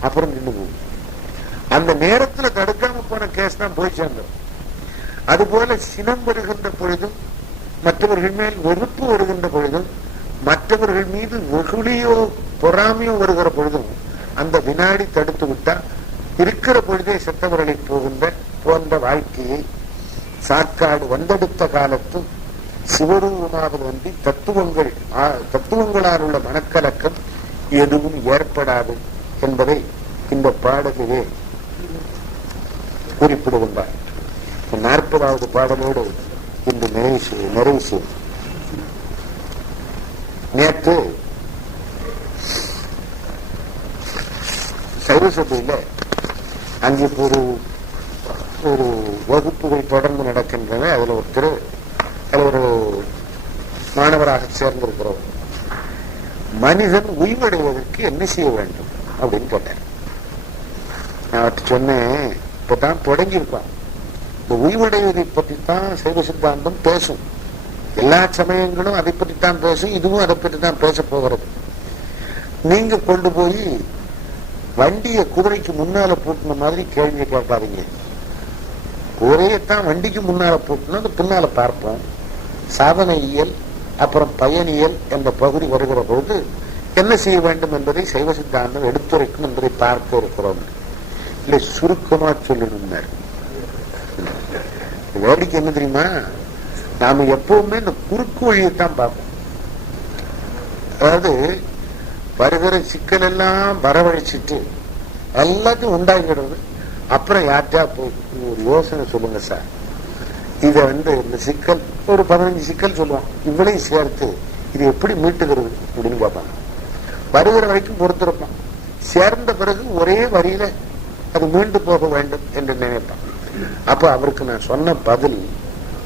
அப்புறம் நின்று போகும். அந்த நேரத்துல தடுக்காம போன கேஸ் தான் போய் சேர்ந்தோம். அதுபோல சினம் வருகின்ற பொழுதும், மற்றவர்கள் மேல் வெறுப்பு வருகின்ற பொழுதும், மற்றவர்கள் மீது வெகுளியோ பொறாமையோ வருகிற பொழுதும் அந்த வினாடி தடுத்து விட்டா இருக்கிற பொழுதே செத்தவர்களை போன்ற வாழ்க்கையை சாக்காடு வந்தெடுத்த காலத்து சிவரூபமாக வந்து தத்துவங்களால் உள்ள மனக்கலக்கம் எதுவும் ஏற்படாது என்பதை இந்த பாடலிலே குறிப்பிடுகின்றார். 40வது பாடலோடு இன்று நிறைவு செய்யும். நேற்று சைவசபையில அங்கே ஒரு வகுப்புகள் தொடர்ந்து நடக்கின்றன. அதுல ஒரு மாணவராக சேர்ந்திருக்கிறோம். மனிதன் உய்வடைவதற்கு என்ன செய்ய வேண்டும் அப்படின்னு கேட்டார். நான் சொன்னேன், இப்பதான் தொடங்கியிருப்பான். இந்த உய்வடைவதை பற்றித்தான் சைவ சித்தாந்தம் பேசும். எல்லா சமயங்களும் அதை பற்றித்தான் பேசும். இதுவும் அதை பற்றி தான் பேச போகிறது. நீங்க கொண்டு போய் வண்டியை குதிரைக்கு முன்னால பூட்டின மாதிரி கேள்வி கேட்காதீங்க. குதிரையத்தான் வண்டிக்கு முன்னால பூட்டணும், அது பின்னால பார்ப்போம். சாதனையியல் அப்புறம் பயனியல் என்ற பகுதி வருகிற போது என்ன செய்ய வேண்டும் என்பதை சைவ சித்தாந்தம் எடுத்துரைக்கும் என்பதை பார்க்க இருக்கிறோம். இல்லை, சுருக்கமா சொல்லணும். வேடிக்கை என்ன தெரியுமா, நாம எப்பவுமே இந்த குறுக்கு வழியைத்தான் பார்ப்போம். அதாவது வருகிற சிக்கல் எல்லாம் வரவழைச்சிட்டு எல்லாத்தையும் உண்டாகிடுறது. அப்புறம் யார்ட்டா போய் ஒரு யோசனை சொல்லுங்க சார், இத இந்த சிக்கல் ஒரு 15 சிக்கல் சொல்லுவோம், இவ்வளையும் சேர்த்து இது எப்படி மீட்டுகிறது அப்படின்னு பார்ப்பாங்க. வருகிற வரைக்கும் பொறுத்திருப்பான். சேர்ந்த பிறகு ஒரே வரியில அது மீண்டு போக வேண்டும் என்று நினைப்பான். அப்ப அவருக்கு நான் சொன்ன பதில்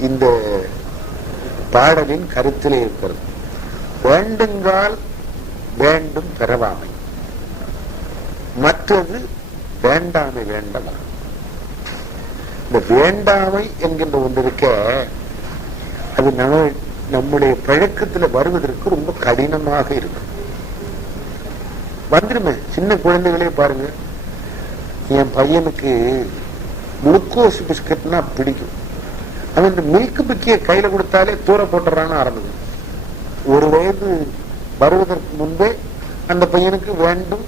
இந்த பாடலின் கருத்திலே இருக்கிறது. வேண்டுங்கால் வேண்டும் பெறவாமை, மற்றது வேண்டாமை வேண்டவா. இந்த வேண்டாமை என்கின்ற ஒன்று இருக்க, அது நம்முடைய பழக்கத்துல வருவதற்கு ரொம்ப கடினமாக இருக்கும். வந்துருமே. சின்ன குழந்தைகளே பாருங்க, என் பையனுக்கு குளுக்கோஸ் பிஸ்கட்னா பிடிக்கும். அவன் இந்த மில்க் பிக்கிய கையில கொடுத்தாலே தூர போட்டுறான்னு ஆரம்பிக்கும். ஒரு வயது வருவதற்கு முன்பே அந்த பையனுக்கு வேண்டும்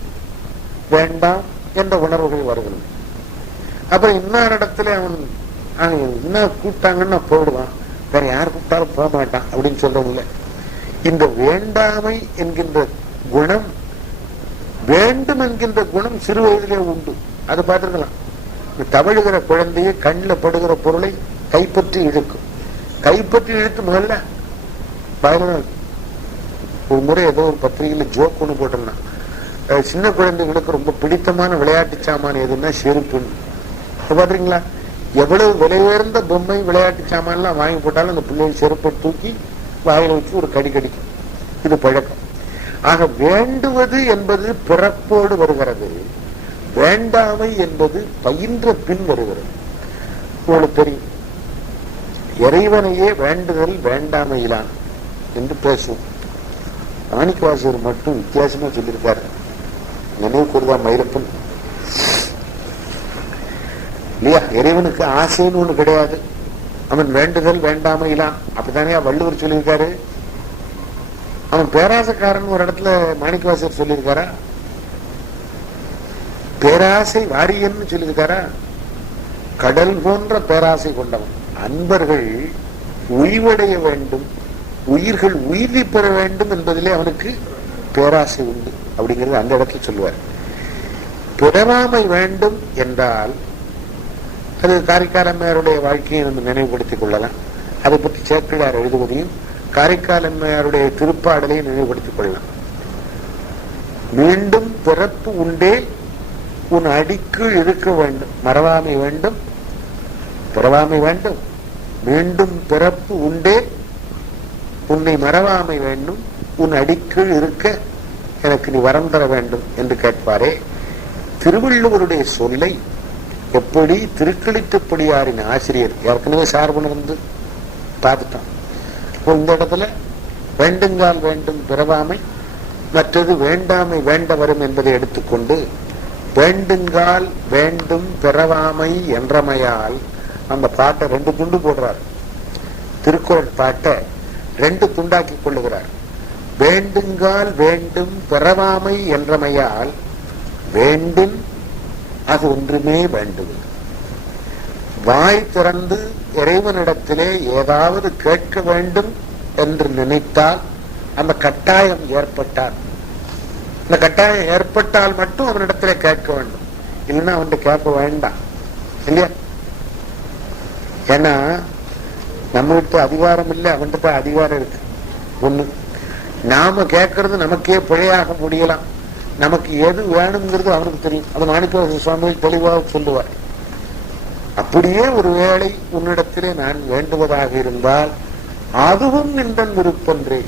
வேண்டாம் என்ற உணர்வுகள் வருகிறது. அப்புறம் இன்னொரு இடத்துல அவன் என்ன கூப்பிட்டாங்கன்னா போயிடுவான், வேற யார் கூப்பிட்டாலும் போக மாட்டான் அப்படின்னு சொல்றவங்கள. இந்த வேண்டாமை என்கின்ற குணம், வேண்டும் என்கின்ற குணம் சிறு வயதிலே உண்டு. அது பார்த்துருக்கலாம். தவழுகிற குழந்தையை கண்ணில் படுகிற பொருளை கைப்பற்றி இழுக்கும். கைப்பற்றி இழுத்து முதல்ல ஒரு முறை ஏதோ ஒரு பத்திரிகையில ஜோக் ஒண்ணு போட்டிருந்தான். சின்ன குழந்தைகளுக்கு ரொம்ப பிடித்தமான விளையாட்டு சாமான் எதுன்னா செருப்புன்னு. பாத்தீங்களா, எவ்வளவு விலை உயர்ந்த பொம்மை விளையாட்டு சாமான் எல்லாம் வாங்கி போட்டாலும் அந்த பிள்ளைகள் செருப்பை தூக்கி வாயில வச்சு ஒரு கடி கடிக்கும். இது பழக்கம். ஆக வேண்டுவது என்பது பிறப்போடு வருகிறது, வேண்டாமை என்பது பயின்ற பின் வருகிறது. உங்களுக்கு தெரியும், இறைவனையே வேண்டுதல் வேண்டாமையிலான் என்று பேசுவோம். மாணிக்கவாசகர் மட்டும் வித்தியாசமா சொல்லியிருக்காரு. நினைவு கூறுதா மயிலப்பன் இல்லையா? இறைவனுக்கு ஆசைன்னு ஒண்ணு கிடையாது, அவன் வேண்டுதல் வேண்டாமையிலான். அப்படித்தானே வள்ளுவர் சொல்லியிருக்காரு. அவன் பேராசைக்காரன் ஒரு இடத்துல மாணிக்கவாசகர் சொல்லியிருக்காரா? பேராசை வாரியன்னு சொல்லியிருக்காரா? கடல் போன்ற பேராசை கொண்டவன். அன்பர்கள் உய்வடைய வேண்டும், உயிர்கள் உயிரி பெற வேண்டும் என்பதிலே அவனுக்கு பேராசை உண்டு அப்படிங்கிறது அந்த இடத்துல சொல்லுவார். பிறவாமை வேண்டும் என்றால் அது காரைக்காலம்மையாருடைய வாழ்க்கையை நம்ம நினைவுபடுத்திக் கொள்ளலாம். அதை பற்றி சேக்கிழார் எழுதுவதையும் காரைக்காலம்மையாருடைய திருப்பாடலையும் நினைவுபடுத்திக் கொள்ளலாம். மீண்டும் பிறப்பு உண்டே உன் அடிக்கு இழுக்க வேண்டும், மறவாமை வேண்டும், பிறவாமை வேண்டும். மீண்டும் பிறப்பு உண்டே உன்னை மறவாமை வேண்டும், உன் அடிக்குள் இருக்க எனக்கு நீ வரம் தர வேண்டும் என்று கேட்பாரே. திருவள்ளுவருடைய சொல்லை எப்படி திருக்களித்துப்படியாரின் ஆசிரியர் ஏற்கனவே சார்பு வந்து பார்த்துட்டான். இந்த இடத்துல வேண்டுங்கால் வேண்டும் பிறவாமை, மற்றது வேண்டாமை வேண்ட வரும் என்பதை எடுத்துக்கொண்டு வேண்டுங்கால் வேண்டும் பிறவாமை என்றமையால் அந்த பாட்டை 2 துண்டு போடுறார். திருக்குறள் பாட்டை 2 துண்டாக்கி கொள்ளுகிறார். வேண்டுங்கால் வேண்டும் பிறவாமை என்றமையால் வேண்டின் அது ஒன்றுமே வேண்டுவது. வாய் திறந்து இறைவனிடத்திலே ஏதாவது கேட்க வேண்டும் என்று நினைத்தால் அந்த கட்டாயம் ஏற்பட்டால், இந்த கட்டாயம் ஏற்பட்டால் மட்டும் அவனிடத்திலே கேட்க வேண்டும், இல்லைன்னா அவன் கேட்க வேண்டாம் இல்லையா? ஏன்னா நம்மகிட்ட அதிகாரம் இல்லை, அவன்கிட்ட அதிகாரம் இருக்கு. ஒண்ணு, நாம கேட்கறது நமக்கே பிழையாக முடியலாம். நமக்கு எது வேணுங்கிறது அவனுக்கு தெரியும். அது மாணிக்க சுவாமி தெளிவாக சொல்லுவார். அப்படியே ஒரு வேளை உன்னிடத்திலே நான் வேண்டுவதாக இருந்தால் அதுவும் நின்றன் விருப்பன்றே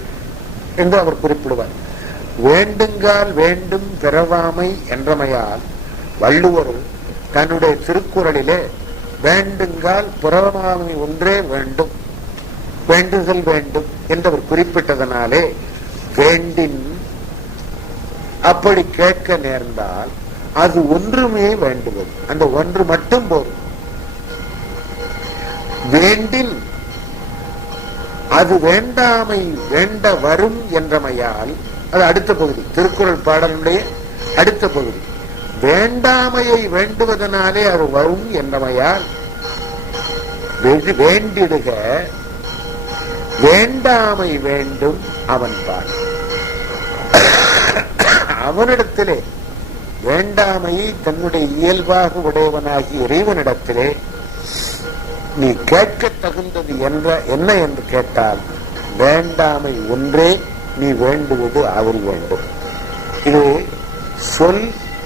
என்று அவர் குறிப்பிடுவார். வேண்டுங்கால் வேண்டும் பிறவாமை என்றமையால் வள்ளுவர் தன்னுடைய திருக்குறளிலே வேண்டுங்கால் பிறவாமை ஒன்றே வேண்டும், வேண்டுதல் வேண்டும் என்று அவர் குறிப்பிட்டதனாலே வேண்டின் அப்படி கேட்க நேர்ந்தால் அது ஒன்றுமே வேண்டுவது, அந்த ஒன்று மட்டும் போதும். வேண்டின் அது வேண்டாமை வேண்ட வரும் என்றமையால், அது அடுத்த பகுதி, திருக்குறள் பாடலுடைய அடுத்த பகுதி. வேண்டாமையை வேண்டுவதனாலே அது வரும் என்றமையால் வேண்டிடுக வேண்டாமை வேண்டும் அவன் பால். அவனிடத்திலே வேண்டாமையை தன்னுடைய இயல்பாக உடையவனாகி இறைவனிடத்திலே நீ கேட்க தகுந்தது என்ன என்று கேட்டால் வேண்டாமை ஒன்றே நீ வேண்டுவது அவள் வேண்டும். இது சொல்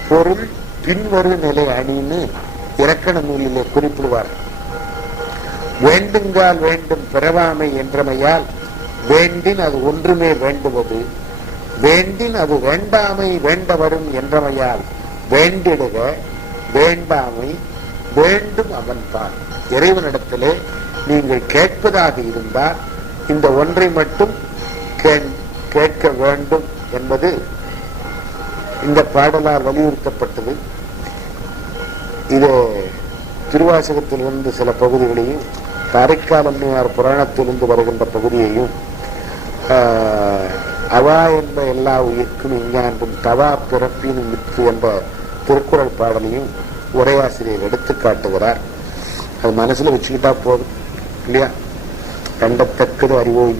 பொருள் பின்வரு நிலை அணின்னு இலக்கண நூலிலே குறிப்பிடுவார். வேண்டுங்கால் வேண்டும் பிறவாமை என்றமையால் வேண்டின் அது ஒன்றுமே வேண்டுவது, வேண்டின் அது வேண்டாமை வேண்ட வரும் என்றமையால் வேண்டிடுக வேண்டாமை வேண்டும் அவன் பால். இறைவனிடத்திலே நீங்கள் கேட்பதாக இருந்தால் இந்த ஒன்றை மட்டும் கேட்க வேண்டும் என்பது இந்த பாடலால் வலியுறுத்தப்பட்டது. இது திருவாசகத்திலிருந்து சில பகுதிகளையும் காரைக்கால் அம்மையார் புராணத்திலிருந்து வருகின்ற பகுதியையும் அவா என்ற எல்லா உயிர்க்கும் இஞ்ஞான்றும் தவா பிறப்பினும் வித்து என்ற திருக்குறள் பாடலையும் உரையாசிரியர் எடுத்து காட்டுகிறார். அது மனசுல வச்சுக்கிட்டா போதும் இல்லையா? கண்டத்தக்கது அறிவோய்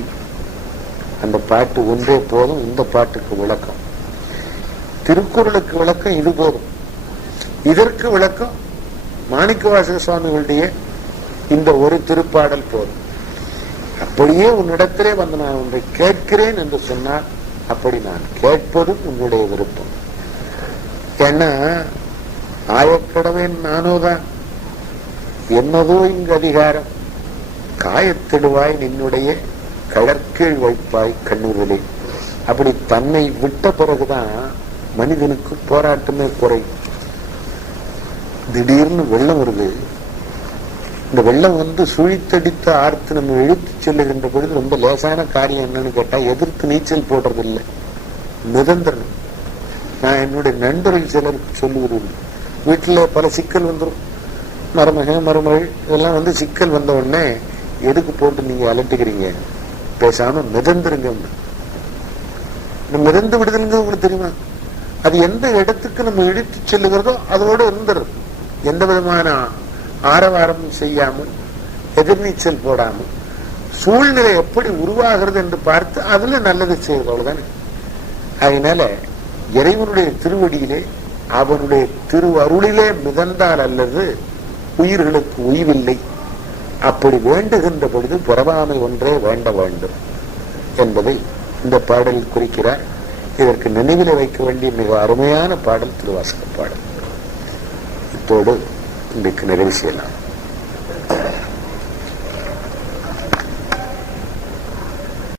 அந்த பாட்டு ஒன்றே போதும். இந்த பாட்டுக்கு விளக்கம், திருக்குறளுக்கு விளக்கம் இது போதும். இதற்கு விளக்கம் மாணிக்கவாசக சுவாமிகளுடைய இந்த ஒரு திருப்பாடல் போதும். அப்படியே உன்னிடத்திலே வந்து நான் ஒன்றை கேட்கிறேன் என்று சொன்னால் அப்படி நான் கேட்பதும் உன்னுடைய விருப்பம். ஏன்னா ஆயக்கடவேன் நானோதான் என்னதோ இங்கு அதிகாரம் காயத்திடுவாய் நின்னுடைய கடற்கீழ் வைப்பாய் கண்ணூரிலே. அப்படி தன்னை விட்ட பிறகுதான் மனிதனுக்கு போராட்டமே குறையும். திடீர்னு வெள்ளம் வருது, இந்த வெள்ளம் வந்து சுழித்தடித்து ஆர்த்து நம்ம இழுத்து செல்லுகின்ற பொழுது ரொம்ப லேசான காரியம் என்னன்னு கேட்டா எதிர்த்து நீச்சல் போடுறது இல்லை, மிதந்துடணும். நான் என்னுடைய நண்பர்கள் சிலருக்கு சொல்லுவது, வீட்டுல பல சிக்கல் வந்துடும், மருமகள் இதெல்லாம் வந்து சிக்கல் வந்த உடனே எதுக்கு போட்டு நீங்க அலட்டிக்கிறீங்க, பேசாம மிதந்துருங்க. மிதந்து விடுதலுங்க உங்களுக்கு தெரியுமா? அது எந்த இடத்துக்கு நம்ம இழுத்து செல்லுகிறதோ அதோடு இருந்துடும். எந்த விதமான ஆரவாரமும் செய்யாமல் எதிர்நீச்சல் போடாமல் சூழ்நிலை எப்படி உருவாகிறது என்று பார்த்து அதுல நல்லது செய்வது, அவ்வளவுதானே. அதனால இறைவனுடைய திருவடியிலே அவனுடைய திருவருளிலே மிதந்தால் அல்லது உயிர்களுக்கு உய்வில்லை. அப்படி வேண்டுகின்ற பொழுது பிறவாமை ஒன்றே வேண்ட வேண்டும் என்பதை இந்த பாடலில் குறிக்கிறார். இதற்கு நினைவிலே வைக்க வேண்டிய மிக அருமையான பாடல் திருவாசக பாடல். இத்தோடு இன்றைக்கு நிறைவு செய்யலாம்.